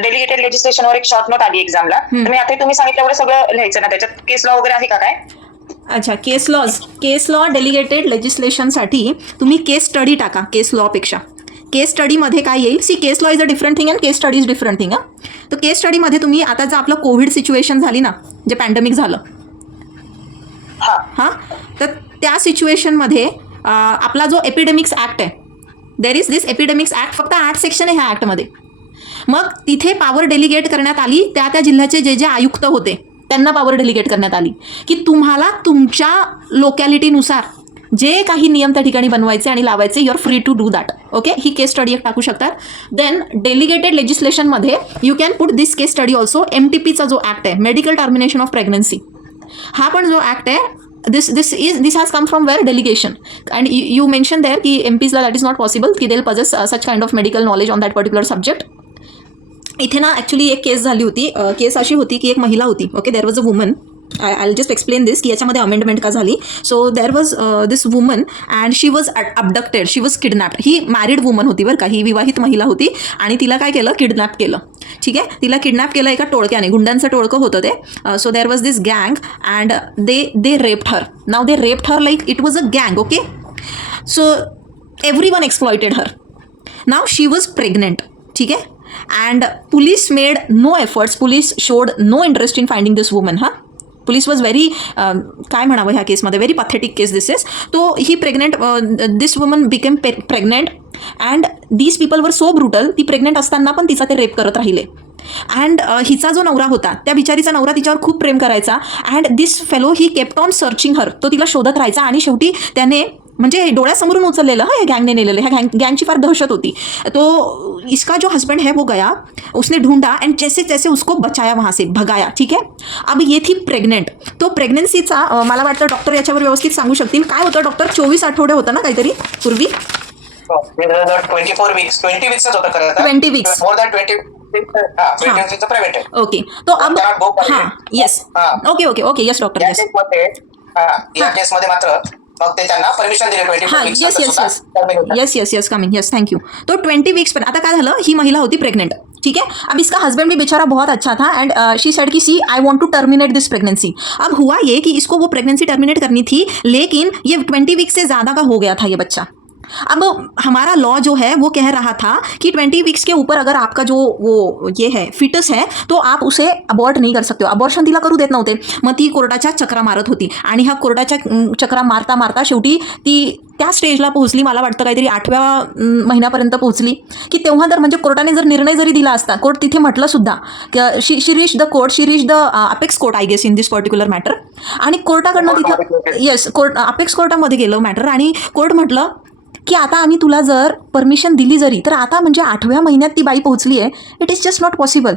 डेलिगेटेड लेजिस्लेशनवर एक शॉर्ट नोट आली एक्झामला. तर मी आता तुम्ही सांगितलं एवढं सगळं लिहायचं ना, त्याच्यात केस लॉ वगैरे आहे का काय? अच्छा, केस लॉ डेलिगेटेड लेजिस्लेशनसाठी तुम्ही केस स्टडी टाका. केस लॉपेक्षा केस स्टडीमध्ये काय येईल? See, case law is a different thing and case study is different thing. तर केस स्टडीमध्ये तुम्ही आता जर आपलं कोविड सिच्युएशन झाली ना, जे पॅन्डेमिक झालं, हां, तर त्या सिच्युएशनमध्ये आपला जो एपिडेमिक्स ॲक्ट आहे, there is this epidemics act, फक्त 8 सेक्शन आहे ह्या ॲक्टमध्ये. मग तिथे पॉवर डेलिगेट करण्यात आली त्या जिल्ह्याचे जे आयुक्त होते त्यांना पॉवर डेलिगेट करण्यात आली की तुम्हाला तुमच्या लोकॅलिटीनुसार जे काही नियम त्या ठिकाणी बनवायचे आणि लावायचे, you are free to do that. Okay, ही केस स्टडी एक टाकू शकतात. देन डेलिगेटेड लेजिस्लेशनमध्ये you can put this case study also. MTPचा जो ॲक्ट आहे, मेडिकल टर्मिनेशन ऑफ प्रेग्नन्सी, हा पण जो ॲक्ट आहे, this has come from where? Delegation. And you mentioned there कि MPs La that is not possible कि they'll possess such kind of medical knowledge on that particular subject. इथे ना actually एक case झाली होती. केस अशी होती की एक महिला होती. Okay, there was a woman I just explain this की याच्यामध्ये अमेंडमेंट का झाली. So there was this woman and she was abducted, she was kidnapped. ही मॅरिड वुमन होती बरं का, ही विवाहित महिला होती आणि तिला काय केलं, किडनॅप केलं. ठीक आहे, तिला किडनॅप केलं एका टोळक्याने, गुंडांचं टोळकं होतं ते. सो देर वॉज दिस गँग अँड दे रेप्ड हर. नाव they raped her like it was a गँग. Okay, so everyone exploited her. Now she was pregnant. ठीक है, and police made no efforts, police showed no interest in finding this woman. police was very काय म्हणावं ह्या केसमध्ये, very pathetic case this is. तो ही pregnant, this woman became pregnant and these people were so brutal. ती pregnant असताना पण तिचा ते रेप करत राहिले. अँड हिचा जो नवरा होता, त्या बिचारीचा नवरा तिच्यावर खूप प्रेम करायचा. And this fellow he kept on searching her. तो तिला शोधत राहायचा आणि शेवटी त्याने म्हणजे डोळ्यासमोरून उचललेलं ह्या गँगने नेलेलं. ह्या गँगची फार दहशत होती. तो इसका जो हस्बैंड है वो गया, उसने ढूंढा एंड जैसे जैसे उसको बचाया, वहाँ से भगाया. ठीक है, अब ये थी प्रेग्नेंट. तो प्रेग्नन्सीचा मला वाटतं डॉक्टर याच्यावर व्यवस्थित सांगू शकतील. काय होतं डॉक्टर, 24 आठवडे होतं ना काहीतरी पूर्वी. 24 वीक्स, 20 वीक्सच होतं खरं तर. 20 वीक्स, मोर दॅन 20. प्रेग्नन्सीचं प्रायव्हेट आहे. ओके. तो अब हां, yes, okay okay okay, yes doctor, yes. या केसमध्ये मात्र मग ते त्यांना परमिशन दिले 24 हां, weeks. Yes coming, yes, thank you. तो 20 वीक्स पण आता काय झालं, ही महिला होती प्रेग्नेंट. ठीक है, अब इसका हस्बैंड भी बेचारा बहुत अच्छा था एंड शी सेड कि see I want to terminate this pregnancy. अब हुआ ये कि इसको वो प्रेगनेंसी टर्मिनेट करनी थी, लेकिन ये 20 वीक से ज़्यादा का हो गया था ये बच्चा. अब हमारा लॉ जो है वो कह रहा था कि 20 वीक्स के ऊपर अगर आपका जो वो ये है फिटस है तो आप उसे अबॉर्ट नहीं कर सकते हो. अबॉर्शन तिला करू देत नव्हते. मग ती कोर्टाच्या चक्रा मारत होती आणि ह्या कोर्टाच्या चक्रा मारता मारता शेवटी ती त्या स्टेजला पोहोचली. मला वाटतं काहीतरी 8व्या महिन्यापर्यंत पोहोचली की तेव्हा तर म्हणजे कोर्टाने जर निर्णय जरी दिला असता, कोर्ट तिथे म्हटलं सुद्धा की she reach the court, she reach the apex court I guess in this particular matter. आणि कोर्टाकडनं तिथं येस, कोर्ट अपेक्स कोर्टामध्ये गेलं मॅटर आणि कोर्ट म्हटलं की आता आम्ही तुला जर परमिशन दिली जरी तर आता म्हणजे 8व्या महिन्यात ती बाई पोहोचली आहे, it is just not possible.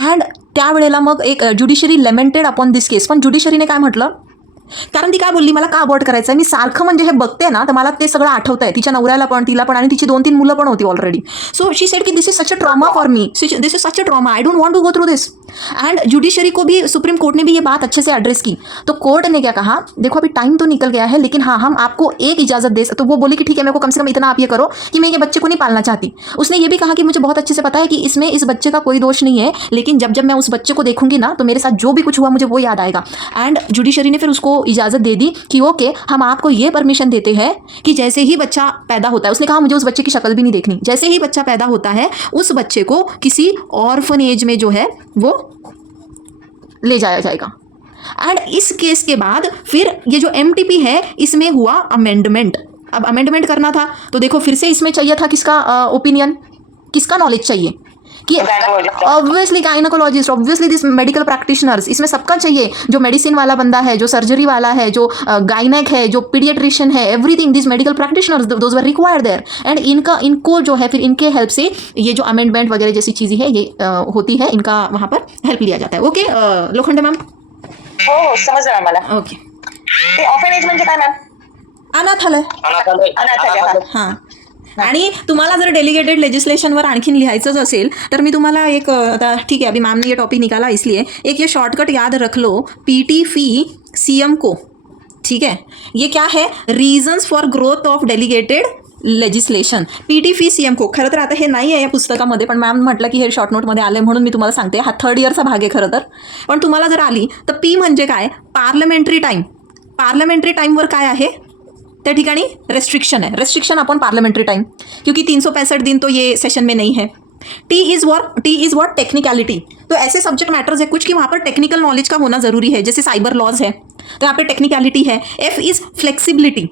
And त्यावेळेला मग एक ज्युडिशरी लेमेंटेड अपॉन दिस केस. पण ज्युडिशरीने काय म्हटलं, कारण ती काय बोलली, मला का अबॉर्ट करायचं आहे, मी सारखं म्हणजे हे बघते ना तर मला ते सगळं आठवतं आहे, तिच्या नवऱ्याला पण, तिला पण, आणि तिची 2-3 मुलं पण होती ऑलरेडी. सो शी सेड की this is such a trauma for me, this is such a trauma, I don't want to go through this. And judiciary को भी, सुप्रीम कोर्ट ने भी ये बात अच्छे से एड्रेस की. तो कोर्ट ने क्या कहा, देखो अभी टाइम तो निकल गया है, लेकिन हाँ हम आपको एक इजाज़त दे. तो वो बोली कि ठीक है, मेरे को कम से कम इतना आप ये करो कि मैं ये बच्चे को नहीं पालना चाहती. उसने ये भी कहा कि मुझे बहुत अच्छे से पता है कि इसमें इस बच्चे का कोई दोष नहीं है, लेकिन जब जब मैं उस बच्चे को देखूंगी ना तो मेरे साथ जो भी कुछ हुआ मुझे वो याद आएगा. एंड जुडिशरी ने फिर उसको इजाज़त दे दी कि ओके हम आपको ये परमिशन देते हैं कि जैसे ही बच्चा पैदा होता है, उसने कहा मुझे उस बच्चे की शक्ल भी नहीं देखनी, जैसे ही बच्चा पैदा होता है उस बच्चे को किसी ऑर्फनेज में जो है वो ले जाया जाएगा. एंड इस केस के बाद फिर ये जो MTP है इसमें हुआ अमेंडमेंट. अब अमेंडमेंट करना था तो देखो फिर से इसमें चाहिए था किसका ओपिनियन, किसका नॉलेज चाहिए कि obviously gynaecologist, obviously this medical practitioners, इसमें सबका चाहिए. जो मेडिसिन वाला बंदा है, जो सर्जरी वाला है, जो गायनेक है, जो पीडियाट्रिशियन है, everything this medical practitioners those were required there. And इनको जो है फिर इनके हेल्प से ये जो अमेंडमेंट वगैरह जैसी चीज़ें है ये होती है, इनका वहाँ पर हेल्प लिया जाता है. Okay Lokhande ma'am. हो समजलं मला. ओके, ते ऑफेनेज म्हणजे काय मॅम? अनाथालय. अनाथालय. हां, आणि तुम्हाला जर डेलिगेटेड लेजिस्लेशनवर आणखीन लिहायचंच असेल तर मी तुम्हाला एक आता ठीक है, अभी मैम ने ये टॉपिक निकाला इसलिए एक ये शॉर्टकट याद रख लो, PT फी CM को. ठीक है, ये क्या है, reasons for growth of delegated legislation. PT fee CM को. खरं तर आता हे नाही आहे या पुस्तकामध्ये, पण मॅम म्हटलं की हे शॉर्ट नोटमध्ये आलं म्हणून मी तुम्हाला सांगते. हा 3rd इयरचा भाग आहे खरं तर. पण तुम्हाला जर आली तर P म्हणजे काय, पार्लमेंटरी टाईम. पार्लमेंटरी टाईमवर काय आहे त्या ठिकाणी रेस्ट्रिक्शन है, रेस्ट्रिक्शन अपॉन पार्लियामेंट्री टाइम, क्योंकि 365 दिन तो ये सेशन में नहीं है. T is what technicality. तो ऐसे सब्जेक्ट मैटर्स है कुछ कि वहाँ पर टेक्निकल नॉलेज का होना ज़रूरी है, जैसे साइबर लॉज है तो यहाँ पे टेक्निकलिटी है. F इज़ फ्लेक्सिबिलिटी,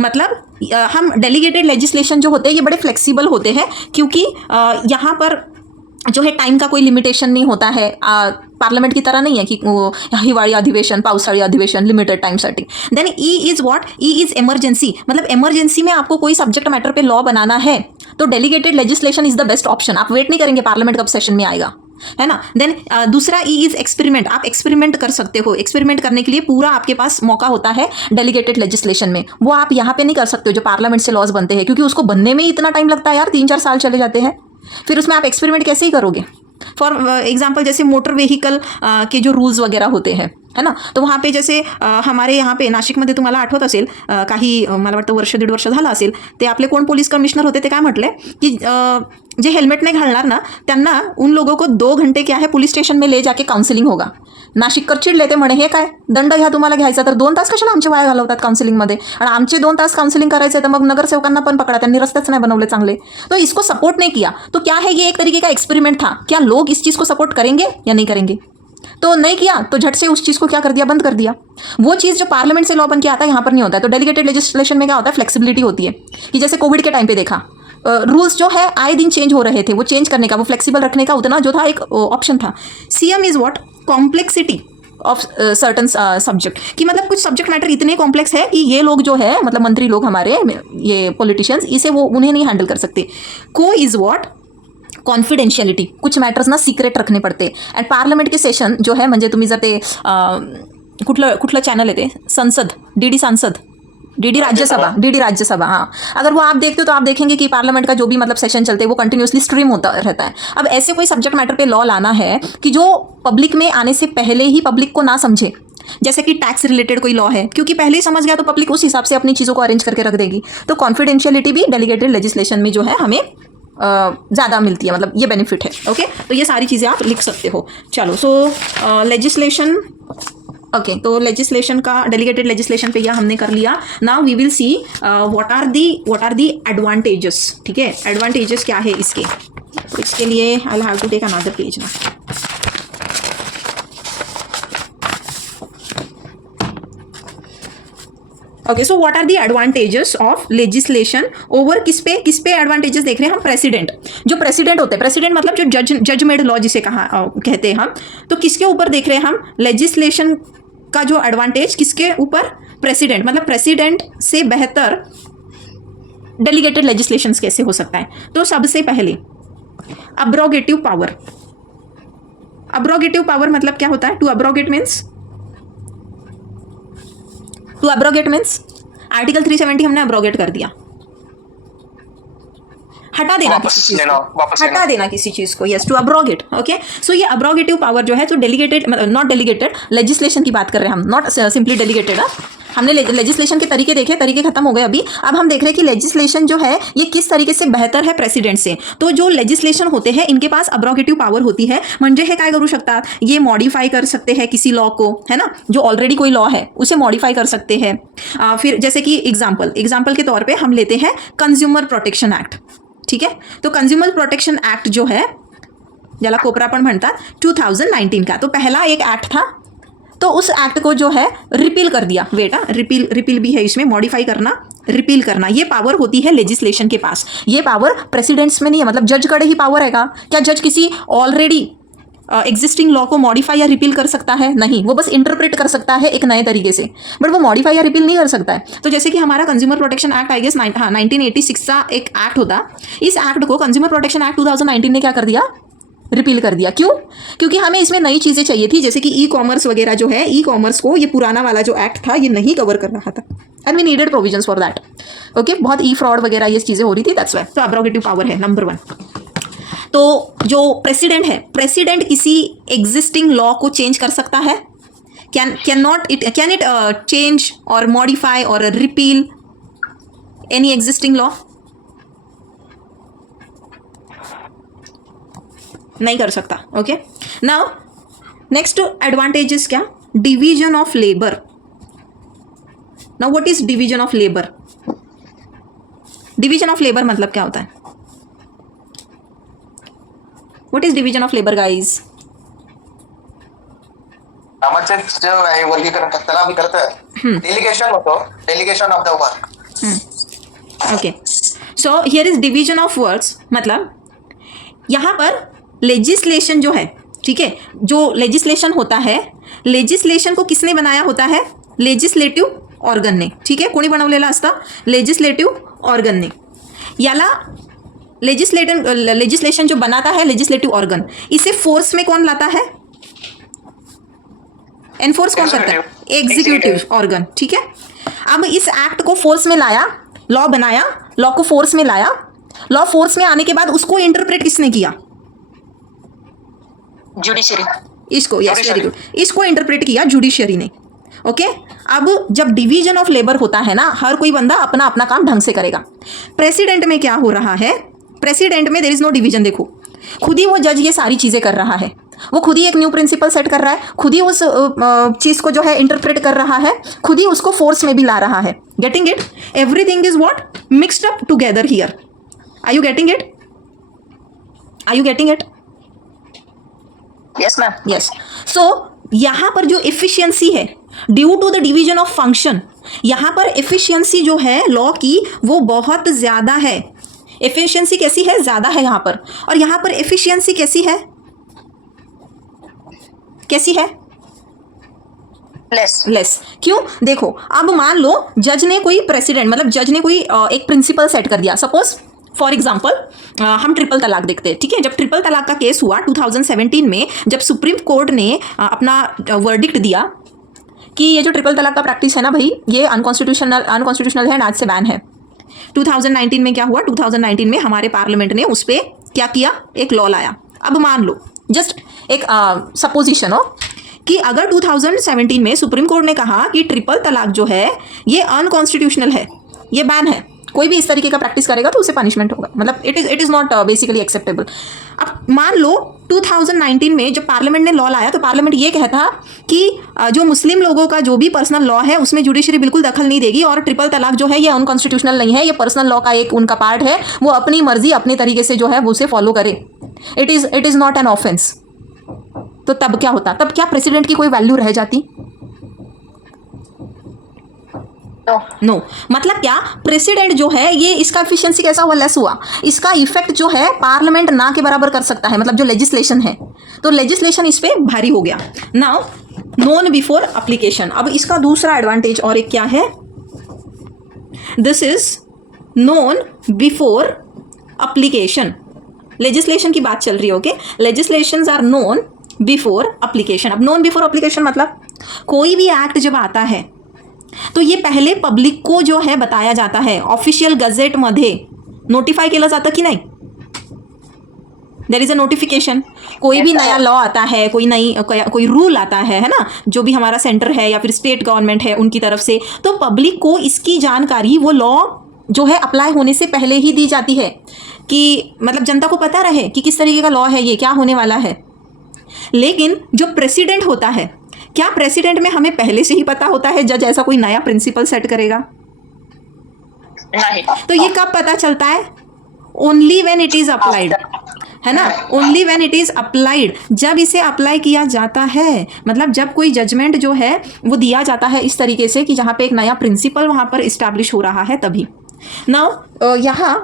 मतलब हम डेलीगेटेड लेजिस्लेशन जो होते हैं ये बड़े फ्लेक्सिबल होते हैं, क्योंकि यहाँ पर जो है टाइम का कोई लिमिटेशन नहीं होता है. पार्लियामेंट की तरह नहीं है कि हिवाळी अधिवेशन, पावसाळी अधिवेशन लिमिटेड टाइमसाठी. Then E is what, E is emergency, मतलब इमरजेंसी में आपको कोई सब्जेक्ट मैटर पे लॉ बनाना है तो delegated legislation is the best option. आप वेट नहीं करेंगे पार्लियामेंट कब सेशन में आएगा, है ना. देन दूसरा ई इज़ एक्सपेरिमेंट. आप एक्सपेरिमेंट कर सकते हो. एक्सपेरिमेंट करने के लिए पूरा आपके पास मौका होता है डेलीगेटेड लेजिस्लेशन में. वो आप यहाँ पे नहीं कर सकते हो जो पार्लियामेंट से लॉज बनते हैं, क्योंकि उसको बनने में ही इतना टाइम लगता है यार, 3-4 साल चले जाते हैं. फिर उसमें आप एक्सपेरिमेंट कैसे ही करोगे. फॉर एग्जाम्पल जैसे मोटर व्हीकल के जो रूल्स वगैरह होते हैं, है ना. तो वहाँ पे जैसे हमारे यहाँ पे नाशिकमध्ये तुम्हाला आठवत असेल काही मला वाटतं वर्ष दीड वर्ष झालं असेल, ते आपले कोण पोलीस कमिशनर होते ते काय म्हटले की जे हेल्मेट नहीं घालणार ना त्यांना उन लोगों को 2 घंटे क्या है पुलिस स्टेशन में ले जाके काउन्सिलिंग होगा. नाशिककर चिडले, ते म्हणे हे काय दंड ह्या तुम्हाला घ्यायचा तर 2 तास कशाला आमचे वाया घालवतात काउन्सिलिंगमध्ये, आणि आमचे 2 तास काउन्सिलिंग करायचे तर मग नगरसेवकांना पण पकड़ा, त्यांनी रस्तेच नहीं बनवले चांगले. तो इसको सपोर्ट नहीं किया. तो क्या है, ये एक तरीके का एक्सपेरिमेंट था. क्या लोग इस चीज़ को सपोर्ट करेंगे या नहीं करेंगे? तो नहीं किया तो झट से उस चीज़ को क्या कर दिया, बंद कर दिया. वो चीज़ जो पार्लियामेंट से लॉ बन के आता है यहाँ पर नहीं होता है. तो डेलीगेटेड लेजिस्लेशन में क्या होता है, फ्लेक्सिबिलिटी होती है कि जैसे कोविड के टाइम पे देखा रूल्स जो है आए दिन चेंज हो रहे थे, वो चेंज करने का, वो फ्लेक्सिबल रखने का उतना जो था एक ऑप्शन था. CM is what, complexity of certain subject, कि मतलब कुछ सब्जेक्ट मैटर इतने कॉम्प्लेक्स है कि ये लोग जो है मतलब मंत्री लोग हमारे ये पॉलिटिशियंस इसे वो उन्हें नहीं हैंडल कर सकते. को इज़ व्हाट, कॉन्फिडेंशियलिटी, कुछ मॅटर्स ना सिक्रेट रखणे पडते. अँड पार्लमेंट के सेशन जो है म्हणजे तुम्ही जर ते कुठलं चॅनल आहे ते संसद, डीडी संसद, डीडी राज्यसभा, हाँ, अगर वो आप देखते हो तो आप देखेंगे कि पार्लियामेंट का जो भी मतलब सेशन चलते हैं वो कंटिन्यूसली स्ट्रीम होता रहता है. अब ऐसे कोई सब्जेक्ट मैटर पे लॉ लाना है कि जो पब्लिक में आने से पहले ही पब्लिक को ना समझे, जैसे कि टैक्स रिलेटेड कोई लॉ है, क्योंकि पहले ही समझ गया तो पब्लिक उस हिसाब से अपनी चीज़ों को अरेंज करके रख देगी. तो कॉन्फिडेंशियलिटी भी डेलीगेटेड लेजिस्लेशन में जो है हमें ज़्यादा मिलती है, मतलब ये बेनिफिट है. ओके, तो ये सारी चीज़ें आप लिख सकते हो. चलो, सो लेजिस्लेशन, ओके, तो लेजिस्लेशन का डेलीगेटेड लेजिस्लेशन पे यह हमने कर लिया. Now we will see what are the advantages. ठीक है, एडवांटेजेस क्या है इसके, तो इसके लिए I have to take another page ना. Okay, so what are the advantages of legislation over किस पे एडवांटेजेस देख रहे हैं हम, प्रेसिडेंट. जो प्रेसिडेंट होते हैं, प्रेसिडेंट मतलब जो जज मेड लॉ जिसे कहते हैं हम, तो किसके ऊपर देख रहे हैं हम, लेजिस्लेशन का जो एडवांटेज किसके ऊपर, प्रेसिडेंट. मतलब प्रेसिडेंट से बेहतर डेलीगेटेड लेजिस्लेशन कैसे हो सकता है. तो सबसे पहले अब्रोगेटिव पावर. अब्रोगेटिव पावर मतलब क्या होता है, टू अब्रोगेट मीन्स आर्टिकल 370 हमने अब्रोगेट कर दिया, हटा देना किसी चीज को. Yes, to abrogate. Okay, so ये अब्रोगेटिव पावर जो है, तो डेलीगेटेड, नॉट डेलीगेटेड लेजिस्लेशन की बात कर रहे हैं हम, नॉट सिंपली डेलीगेटेड. हमने लेजिस्लेशन के तरीके देखे, तरीके खत्म हो गए अभी. अब हम देख रहे हैं कि लेजिस्लेशन जो है ये किस तरीके से बेहतर है प्रेसिडेंट से. तो जो लेजिस्लेशन होते हैं इनके पास अब्रोगेटिव पावर होती है. म्हणजे हे काय करू शकतात, ये मॉडिफाई कर सकते हैं किसी लॉ को, है ना, जो ऑलरेडी कोई लॉ है उसे मॉडिफाई कर सकते हैं. फिर जैसे कि एग्जाम्पल के तौर पर हम लेते हैं कंज्यूमर प्रोटेक्शन एक्ट. ठीक है, तो कंज्यूमर प्रोटेक्शन एक्ट जो है, ज्याला कोपरा पण म्हणतात, 2019 का, तो पहला एक एक्ट था. तो उस एक्ट को जो है रिपील कर दिया. वेटा, रिपील भी है इसमें, मॉडिफाई करना, रिपील करना, ये पावर होती है लेजिस्लेशन के पास. ये पावर प्रेसिडेंट्स में नहीं है. मतलब जज कड़े ही पावर है क्या जज किसी ऑलरेडी एग्जिस्टिंग लॉ को मॉडिफाई या रिपील कर सकता है? नहीं, वो बस इंटरप्रेट कर सकता है एक नए तरीके से, बट वो मॉडिफाई या रिपील नहीं कर सकता है. तो जैसे कि हमारा consumer protection act I guess 1986 का एक एक्ट होता. इस एक्ट को कंज्यूमर प्रोटेक्शन एक्ट 2019 ने क्या कर दिया, रिपील कर दिया. क्यों? क्योंकि हमें इसमें नई चीज़ें चाहिए थी, जैसे कि ई कॉमर्स वगैरह जो है, ई कॉमर्स को ये पुराना वाला जो एक्ट था ये नहीं कवर कर रहा था, and we needed provisions for that. Okay, बहुत ई फ्रॉड वगैरह ये चीज़ें हो रही थी, दैट्स व्हाई. तो अब्रोगेटिव पावर है नंबर 1. तो जो प्रेसिडेंट है, प्रेसिडेंट किसी एग्जिस्टिंग लॉ को चेंज कर सकता है. कैन इट चेंज और मॉडिफाई और रिपील एनी एग्जिस्टिंग लॉ? नहीं कर सकता. ओके, नाउ नेक्स्ट एडवांटेजेस क्या, division of labour. Now what is division of labour? Division of labour मतलब क्या होता है? What is division of labour guys? कामाचे जे आहे वर्गीकरण त्याला आम्ही करतो डेलिगेशन होतो, delegation of the work. Okay, so here is division of works. मतलब यहाँ पर लेजिस्लेशन जो है, ठीक है, जो लेजिस्लेशन होता है, लेजिस्लेशन को किसने बनाया होता है, लेजिस्लेटिव ऑर्गनने. ठीक आहे, कोणी बनवलेला असता, लेजिस्लेटिव ऑर्गनने. याला लेजिस्लेशन जो बनाता है लेजिस्लेटिव ऑर्गन, इसे फोर्स में कौन लाता है, एनफोर्स कौन करता है, एग्जीक्यूटिव ऑर्गन. ठीक है, अब इस एक्ट को फोर्स में लाया, लॉ बनाया, लॉ को फोर्स में लाया, लॉ फोर्स में आने के बाद उसको इंटरप्रेट किसने किया, ज्युडिशरी. इसको, यस, वेरी Judiciary. गुड, इसको इंटरप्रेट किया जुडिशियरी ने। ओके अब जब डिवीजन ऑफ लेबर होता है ना, हर कोई बंदा अपना अपना काम ढंग से करेगा। प्रेसिडेंट में क्या हो रहा है, प्रेसिडेंट में देयर इज नो डिवीजन। देखो खुद ही वो जज ये सारी चीज़ें कर रहा है, वो खुद ही एक न्यू प्रिंसिपल सेट कर रहा है, खुद ही उस चीज़ को जो है इंटरप्रेट कर रहा है, खुद ही उसको फोर्स में भी ला रहा है। Getting it? Everything is what mixed up together here. Are you getting it? Are you getting it? Yes ma'am. Yes. So यहाँ पर जो एफिशिएंसी है due to the division of function, यहाँ पर एफिशिएंसी जो है लॉ की वो बहुत ज़्यादा है। एफिशिएंसी कैसी है? ज़्यादा है यहाँ पर। और यहाँ पर एफिशिएंसी कैसी है? कैसी है? लेस। क्यों? देखो अब मान लो जज ने कोई प्रेसिडेंट, मतलब जज ने कोई एक प्रिंसिपल सेट कर दिया। सपोज फॉर एग्जाम्पल हम ट्रिपल तलाक देखते हैं, ठीक है। जब ट्रिपल तलाक का केस हुआ 2017 में, जब सुप्रीम कोर्ट ने अपना वर्डिक्ट दिया कि ये जो ट्रिपल तलाक का प्रैक्टिस है ना भाई, ये अनकॉन्स्टिट्यूशनल है, आज से बैन है। 2019 में क्या हुआ? 2019 में हमारे पार्लियामेंट ने उस पर क्या किया? एक लॉ लाया। अब मान लो जस्ट एक सपोजिशन हो कि अगर 2017 में सुप्रीम कोर्ट ने कहा कि ट्रिपल तलाक जो है ये अनकॉन्स्टिट्यूशनल है, ये बैन है, कोई भी इस तरीके का प्रैक्टिस करेगा तो उसे पनिशमेंट होगा, मतलब it is not basically acceptable. अब मान लो 2019 में जब पार्लियामेंट ने लॉ लाया तो पार्लियामेंट ये कहता कि जो मुस्लिम लोगों का जो भी पर्सनल लॉ है उसमें जुडिशरी बिल्कुल दखल नहीं देगी, और ट्रिपल तलाक जो है ये अनकॉन्स्टिट्यूशनल नहीं है, ये पर्सनल लॉ का एक उनका पार्ट है, वो अपनी मर्जी अपने तरीके से जो है वो उसे फॉलो करे। It is not an offence. तो तब क्या होता? तब क्या प्रेसिडेंट की कोई वैल्यू रह जाती? नो मतलब क्या, प्रेसिडेंट जो है ये इसका एफिशिएंसी कैसा हुआ? लेस हुआ। इसका इफेक्ट जो है पार्लियामेंट ना के बराबर कर सकता है, मतलब जो लेजिस्लेशन है, तो लेजिस्लेशन इस पे भारी हो गया। Now known before application. अब इसका दूसरा एडवांटेज और एक क्या है? This is known before application. Legislation की बात चल रही है, okay. Legislations are known before application. अब नोन बिफोर एप्लीकेशन मतलब कोई भी एक्ट जब आता है तो ये पहले पब्लिक को जो है बताया जाता है, ऑफिशियल गजेट मध्ये नोटिफाय केलं जातं की नाही? There is a notification. कोई भी नया लॉ आता है, कोई रूल आता है ना, जो भी हमारा सेंटर है या फिर स्टेट गवर्नमेंट है उनकी तरफ से, तो पब्लिक को इसकी जानकारी वो लॉ जो है अप्लाई होने से पहले ही दी जाती है, कि मतलब जनता को पता रहे कि किस तरीके का लॉ है, ये क्या होने वाला है। लेकिन जो प्रेसिडेंट होता है, क्या प्रेसिडेंट में हमें पहले से ही पता होता है जज ऐसा कोई नया प्रिंसिपल सेट करेगा? नहीं। तो ये कब पता चलता है? Only when it is applied, है ना। Only when it is applied, जब इसे अप्लाई किया जाता है, मतलब जब कोई जजमेंट जो है वो दिया जाता है इस तरीके से कि जहाँ पे एक नया प्रिंसिपल वहाँ पर इस्टेब्लिश हो रहा है, तभी। नाउ यहाँ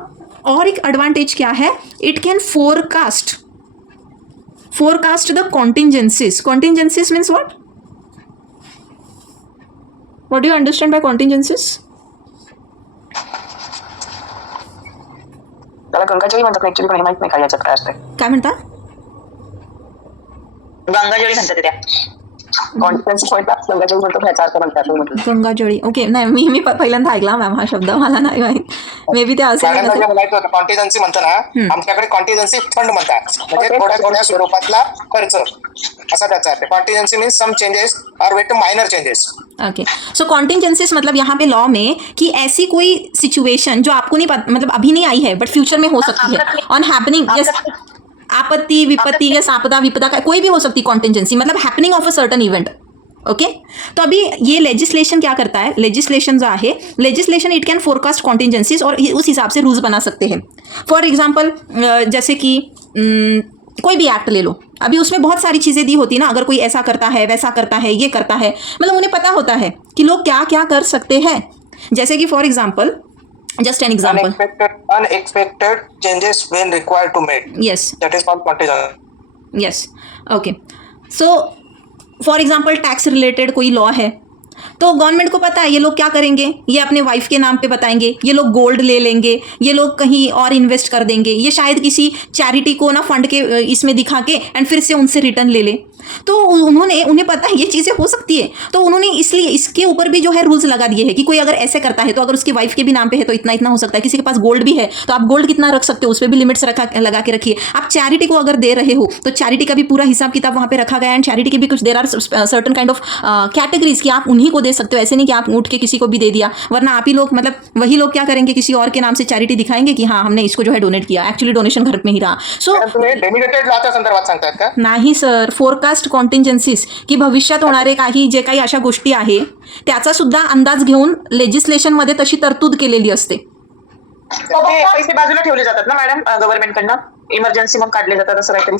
और एक एडवांटेज क्या है? It can forecast the contingencies. Contingencies means what? What do you understand by contingencies? त्याला गंगाजळी म्हणतात ऍक्च्युली, पण हे माहित नाही काय याच्यात काय असतं. काय म्हणता? गंगाजळी म्हणतात त्या कॉन्फिडन्स पॉईंटला गंगाजळी म्हणतात, याचा अर्थ म्हणतात. गंगाजळी, ओके. नाही मी पहिल्यांदा ऐकला मॅम हा शब्द, मला नाही माहित. मे बी ते असं कॉन्टिजन्सी म्हणतो ना, आमच्याकडे कॉन्टिजन्सी फंड म्हणतात, म्हणजे थोड्या स्वरूपातला खर्च, असा त्याचा अर्थ. कॉन्टिजन्सी मीन्स सम चेंजेस और with minor changes. Okay, so contingencies मतलब यहाँ पे लॉ में कि ऐसी कोई सिचुएशन जो आपको नहीं पता, मतलब अभी नहीं आई है बट फ्यूचर में हो सकती है, ऑन हैपनिंग, यस, आपत्ति विपत्ति या आपदा विपदा का कोई भी हो सकती कॉन्टिजेंसी, मतलब happening of a certain event, okay. तो अभी ये लेजिस्लेशन क्या करता है? लेजिस्लेशन जो है, legislation it can forecast contingencies और उस हिसाब से रूल्स बना सकते हैं। फॉर एग्जाम्पल जैसे कि कोई भी एक्ट ले लो, अभी उसमें बहुत सारी चीज़ें दी होती है ना, अगर कोई ऐसा करता है, वैसा करता है, ये करता है, मतलब उन्हें पता होता है कि लोग क्या क्या कर सकते हैं। जैसे कि for example, just an example, unexpected changes when required to make. Yes. That is called contingency. Yes. Okay. So for example tax related कोई लॉ है, तो गवर्नमेंट को पता है ये लोग क्या करेंगे, ये अपने वाइफ के नाम पे बताएंगे, ये लोग गोल्ड ले लेंगे, ये लोग कहीं और इन्वेस्ट कर देंगे, ये शायद किसी चैरिटी को ना फंड के इसमें दिखा के एंड फिर से उनसे रिटर्न ले ले। तो उन्हें पता है ये चीज़ें हो सकती है, तो उन्होंने इसलिए इसके ऊपर भी जो है रूल्स लगा दिए हैं कि कोई अगर ऐसे करता है तो अगर उसकी वाइफ के भी नाम पे है तो इतना इतना हो सकता है। किसी के पास गोल्ड भी है तो आप गोल्ड कितना रख सकते हो, उस पर भी लिमिट्स लगा के रखिए। आप चैरिटी को अगर दे रहे हो तो चैरिटी का भी पूरा हिसाब किताब वहाँ पे रखा गया है, एंड चैरिटी के भी कुछ there are certain kind of categories कि आप उन्हीं को दे सकते हो। ऐसे नहीं कि आप उठ के किसी को भी दे दिया, वरना आप ही लोग मतलब वही लोग क्या करेंगे, किसी और के नाम से चैरिटी दिखाएंगे कि हाँ हमने इसको जो है डोनेट किया, एक्चुअली डोनेशन घर में ही रहा। सो डेडिकेटेड लॉच्या संदर्भात सांगतायत का? नाही सर, फोरकास्ट कॉन्टिंजन्सीज की भविष्यात होणारे काही जे काही अशा गोष्टी आहे त्याचा सुद्धा अंदाज घेऊन लेजिस्लेशनमध्ये तशी तरतूद केलेली असते. ते पैसे बाजूला ठेवले जातात ना मॅडम गव्हर्नमेंटकडनं, इमर्जन्सी मग काढले जातात असं काहीतरी.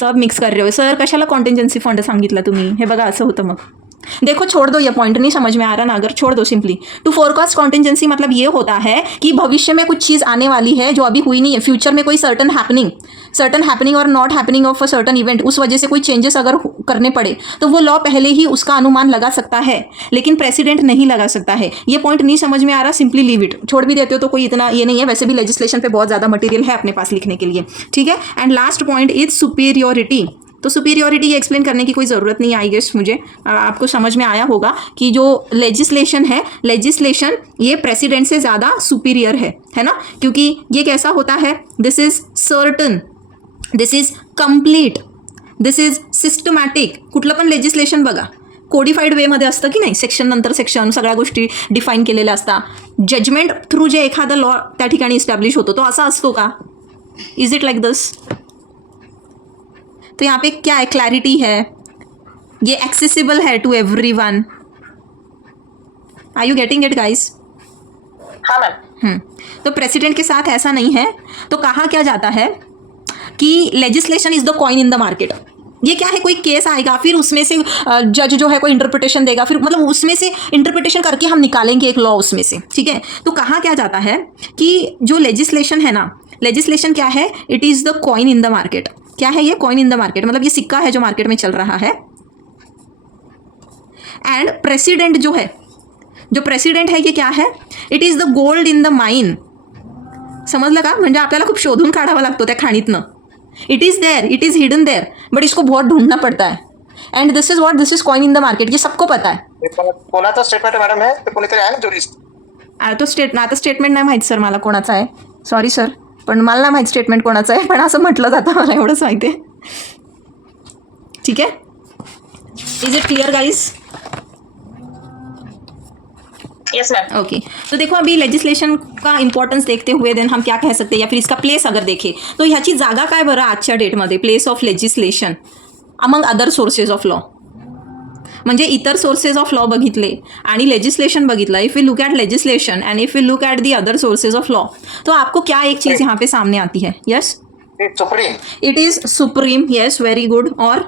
सब मिक्स कर रहे हो सर. कशाला कॉन्टिंजेंसी फंड सांगितला तुम्ही? हे बघा असं होतं. मग देखो छोड़ दो, ये पॉइंट नहीं समझ में आ रहा ना, अगर छोड़ दो सिंपली. टू फोरकास्ट कॉन्टिंजेंसी मतलब ये होता है कि भविष्य में कुछ चीज़ आने वाली है जो अभी हुई नहीं है, फ्यूचर में कोई सर्टन हैपनिंग और not happening of a certain event, उस वजह से कोई चेंजेस अगर करने पड़े तो वो लॉ पहले ही उसका अनुमान लगा सकता है, लेकिन प्रेसिडेंट नहीं लगा सकता है. ये पॉइंट नहीं समझ में आ रहा, सिंपली लीव इट. छोड़ भी देते हो तो कोई इतना ये नहीं है, वैसे भी लेजिस्लेशन पे बहुत ज़्यादा मटेरियल है अपने पास लिखने के लिए. ठीक है. And last point is superiority. तो सुपीरियोरिटी ये एक्सप्लेन करने की कोई ज़रूरत नहीं, आई गेस मुझे आपको समझ में आया होगा कि जो लेजिस्लेशन है, लेजिस्लेशन ये प्रेसिडेंट से ज़्यादा सुपीरियर है ना, क्योंकि ये कैसा होता है, this is certain, this is complete, this is systematic. कुठलं पण लेजिस्लेशन बघा कोडिफाईड वेमध्ये असतं की नाही, सेक्शन नंतर सेक्शन सगळ्या गोष्टी डिफाईन केलेल्या असतात. जजमेंट थ्रू जे एखादा लॉ त्या ठिकाणी इस्टॅब्लिश होतो तो असा असतो का? Is it like this? तो यहाँ पे क्या है, क्लैरिटी है, ये एक्सेसिबल है to everyone. Are you getting it guys? हाँ मैम. तो प्रेसिडेंट के साथ ऐसा नहीं है. तो कहा क्या जाता है कि legislation is the coin in the market. ये क्या है, कोई केस आएगा फिर उसमें से जज जो है कोई इंटरप्रिटेशन देगा, फिर मतलब उसमें से इंटरप्रिटेशन करके हम निकालेंगे एक लॉ उसमें से. ठीक है. तो कहा क्या जाता है कि जो लेजिस्लेशन है ना, लेजिस्लेशन क्या है, it is the coin in the market. क्या है ये? कॉइन इन द मार्केट मतलब ये सिक्का है जो मार्केट में चल रहा है. एंड प्रेसिडेंट जो है, जो प्रेसिडेंट है ये क्या है, it is the gold in the mine. समजलं का? म्हणजे आपल्याला खूप शोधून काढावा लागतो त्या खाणीतनं. It is there, it is hidden there, but इसको बहुत ढूंढना पड़ता है. And this is what, this is coin in the market. ये सबको पता है. कोणाचा स्टेटमेंट मॅडम आहे ते कोणीतरी आहे ना ज्युरिस्ट? तो आता स्टेटमेंट नाही माहीत सर मला कोणाचा आहे, सॉरी सर, पण मला नाही माहीत स्टेटमेंट कोणाचं आहे, पण असं म्हटलं जातं, मला एवढंच माहिती आहे. ठीक है. Is it clear guys? Yes ma'am. Okay. तो देखो अभी लेजिस्लेशन का इंपॉर्टन्स देखते हुए देन हम क्या कह सकते हैं, या फिर इसका प्लेस अगर देखें तो ह्याची जागा काय बरं आजच्या डेटमध्ये, place of legislation among other sources of law. म्हणजे इतर सोर्सेस ऑफ लॉ बघितले आणि लेजिस्लेशन बघितलं. If you look at legislation and if you look at the other sources of law, तो आपको क्या एक चीज़ यहाँ पे सामने आती है? Yes, supreme. It is supreme. Yes, very good. और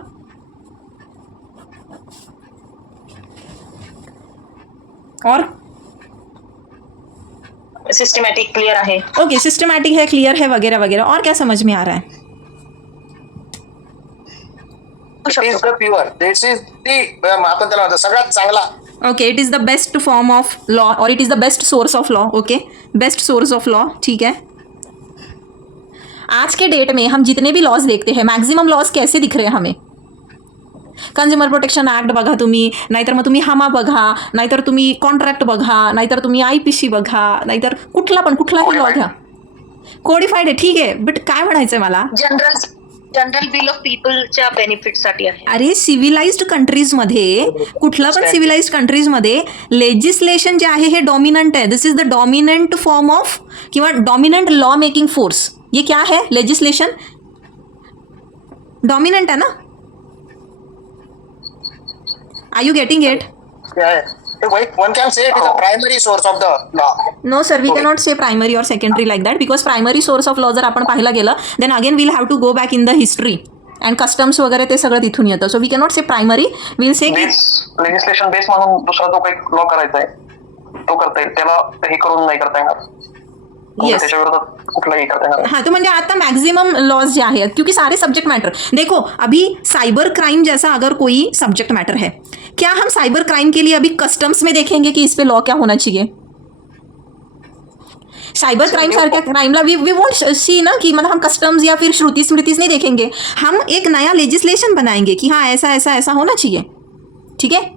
सिस्टमॅटिक क्लियर आहे. ओके, सिस्टमॅटिक है, क्लियर है, वगैरह वगैरह. और क्या समझ में आ रहा है? It is the pure, this is the आपण त्याला म्हणतो सगळ्यात चांगला. Okay, it is the best form of law और it is the best source of law. Okay, best source of law. ठीक है. आज के डेट में हम जितने भी लॉज देखते हैं, मैक्सिमम लॉज कैसे दिख रहे हैं हमें? कंझ्युमर प्रोटेक्शन ॲक्ट बघा तुम्ही, नाहीतर मग तुम्ही हमा बघा, नाहीतर तुम्ही कॉन्ट्रॅक्ट बघा, नाहीतर तुम्ही IPC बघा, नाहीतर कुठलाही लॉ घ्या. कोडिफाईड आहे, ठीक आहे, बट काय म्हणायचं आहे मला, जनरल बिल ऑफ पीपलच्या बेनिफिटसाठी आहे. अरे सिव्हिलाइज्ड कंट्रीजमध्ये, कुठलं पण सिव्हिलाइज्ड कंट्रीजमध्ये लेजिस्लेशन जे आहे हे डॉमिनंट आहे. This is the dominant form of किंवा डॉमिनंट लॉ मेकिंग फोर्स. ये क्या है? लेजिस्लेशन डॉमिनंट है ना. Are you getting it? One can say it is a primary source of the law. No sir, we cannot say primary or secondary like that, because primary source of law जर आपण पाहायला गेलं then again we'll have to go back in the history and customs वगैरे ते सगळं तिथून येतं. So we cannot say primary, we'll say की लेजिस्लेशन बेस म्हणून दुसरा जो काही लॉ करायचा आहे तो करता येईल, त्याला हे करून नाही करता येणार. Yes. त्याच्या विरोधात कुठलाही करता येणार. हाँ, तो म्हणजे आता मैक्सिमम लॉज जो है, क्योंकि सारे सब्जेक्ट मैटर देखो, अभी साइबर क्राइम जैसा अगर कोई सब्जेक्ट मैटर है, क्या हम साइबर क्राइम के लिए अभी कस्टम्स में देखेंगे कि इस पे लॉ क्या होना चाहिए? सायबर क्राईम सारख्या क्राईमला वी वोंट सी ना कि मतलब हम कस्टम्स या फिर श्रुति स्मृतिस नहीं देखेंगे, हम एक नया लेजिस्लेशन बनाएंगे कि हाँ ऐसा ऐसा ऐसा होना चाहिए, ठीक है।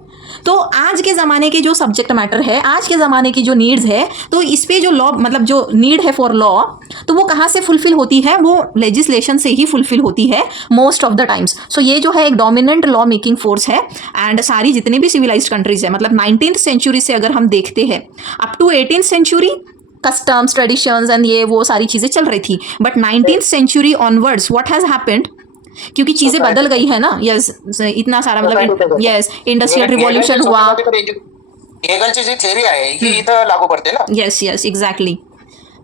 तो आज के ज़माने के जो सब्जेक्ट मैटर है, आज के ज़माने की जो नीड्स है, तो इस पे जो लॉ मतलब जो नीड है फॉर लॉ, तो वो कहाँ से फुलफिल होती है? वो लेजिस्लेशन से ही फुलफिल होती है मोस्ट ऑफ द टाइम्स। सो ये जो है एक डोमिनेंट लॉ मेकिंग फोर्स है एंड सारी जितनी भी सिविलाइज्ड कंट्रीज है, मतलब 19th सेंचुरी से अगर हम देखते हैं up to 18th century customs traditions and ये वो सारी चीज़ें चल रही थी, but 19th century onwards what has happened, क्योंकि चीज़ें बदल गई है ना। यस, इतना सारा मतलब यस इंडस्ट्रियल रिवॉल्यूशन हुआ। हेगलची जी थेरी आहे ही इथं लागू पडते ना। Yes yes exactly.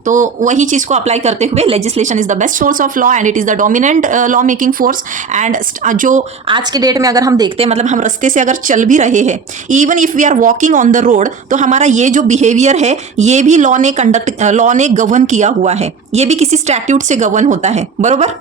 तो वही चीज़ को अप्लाई करते हुए legislation is the best source of law and it is the dominant law making force. And जो आज के डेट में अगर हम देखते हैं, मतलब हम रास्ते से अगर चल भी रहे हैं, even if we are walking on the road, तो हमारा ये जो बिहेवियर है ये भी लॉ ने गवर्न किया हुआ है, ये भी किसी स्टैट्यूट से गवर्न होता है, बरोबर।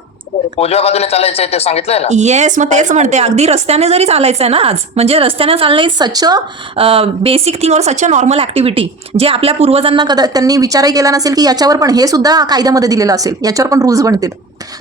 उजव्या बाजूने चालायचंय ते सांगितलंय ना। येस, मग तेच म्हणते, अगदी रस्त्याने जरी चालायचं आहे ना आज, म्हणजे रस्त्याने चालणं is such a basic thing और सच अ नॉर्मल ॲक्टिव्हिटी, जे आपल्या पूर्वजांना त्यांनी विचारही केला नसेल की याच्यावर पण हे सुद्धा कायद्यामध्ये दिलेलं असेल, याच्यावर पण रूल्स बनतील।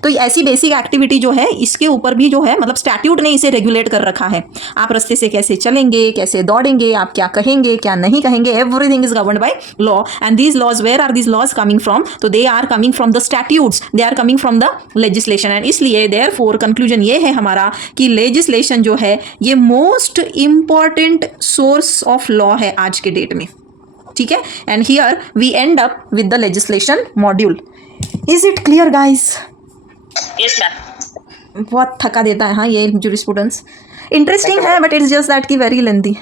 तो ऐसी बेसिक एक्टिविटी जो है इसके ऊपर भी जो है मतलब स्टैट्यूट ने इसे रेगुलेट कर रखा है। आप रास्ते से कैसे चलेंगे, कैसे दौड़ेंगे, आप क्या कहेंगे क्या नहीं कहेंगे, everything is governed by law. And these laws, where are these laws coming from? तो they are coming from the statutes, they are coming from the legislation. And इसलिए देयरफॉर कंक्लूजन ये है हमारा कि लेजिस्लेशन जो है ये most important source of law है आज के डेट में, ठीक है। And here we end up with the legislation module. Is it clear guys? Yes ma'am. बहुत थका देता है हाँ ये जूरिस्प्रूडेंस, इंटरेस्टिंग है बट इट्स जस्ट दैट कि वेरी लेंथी।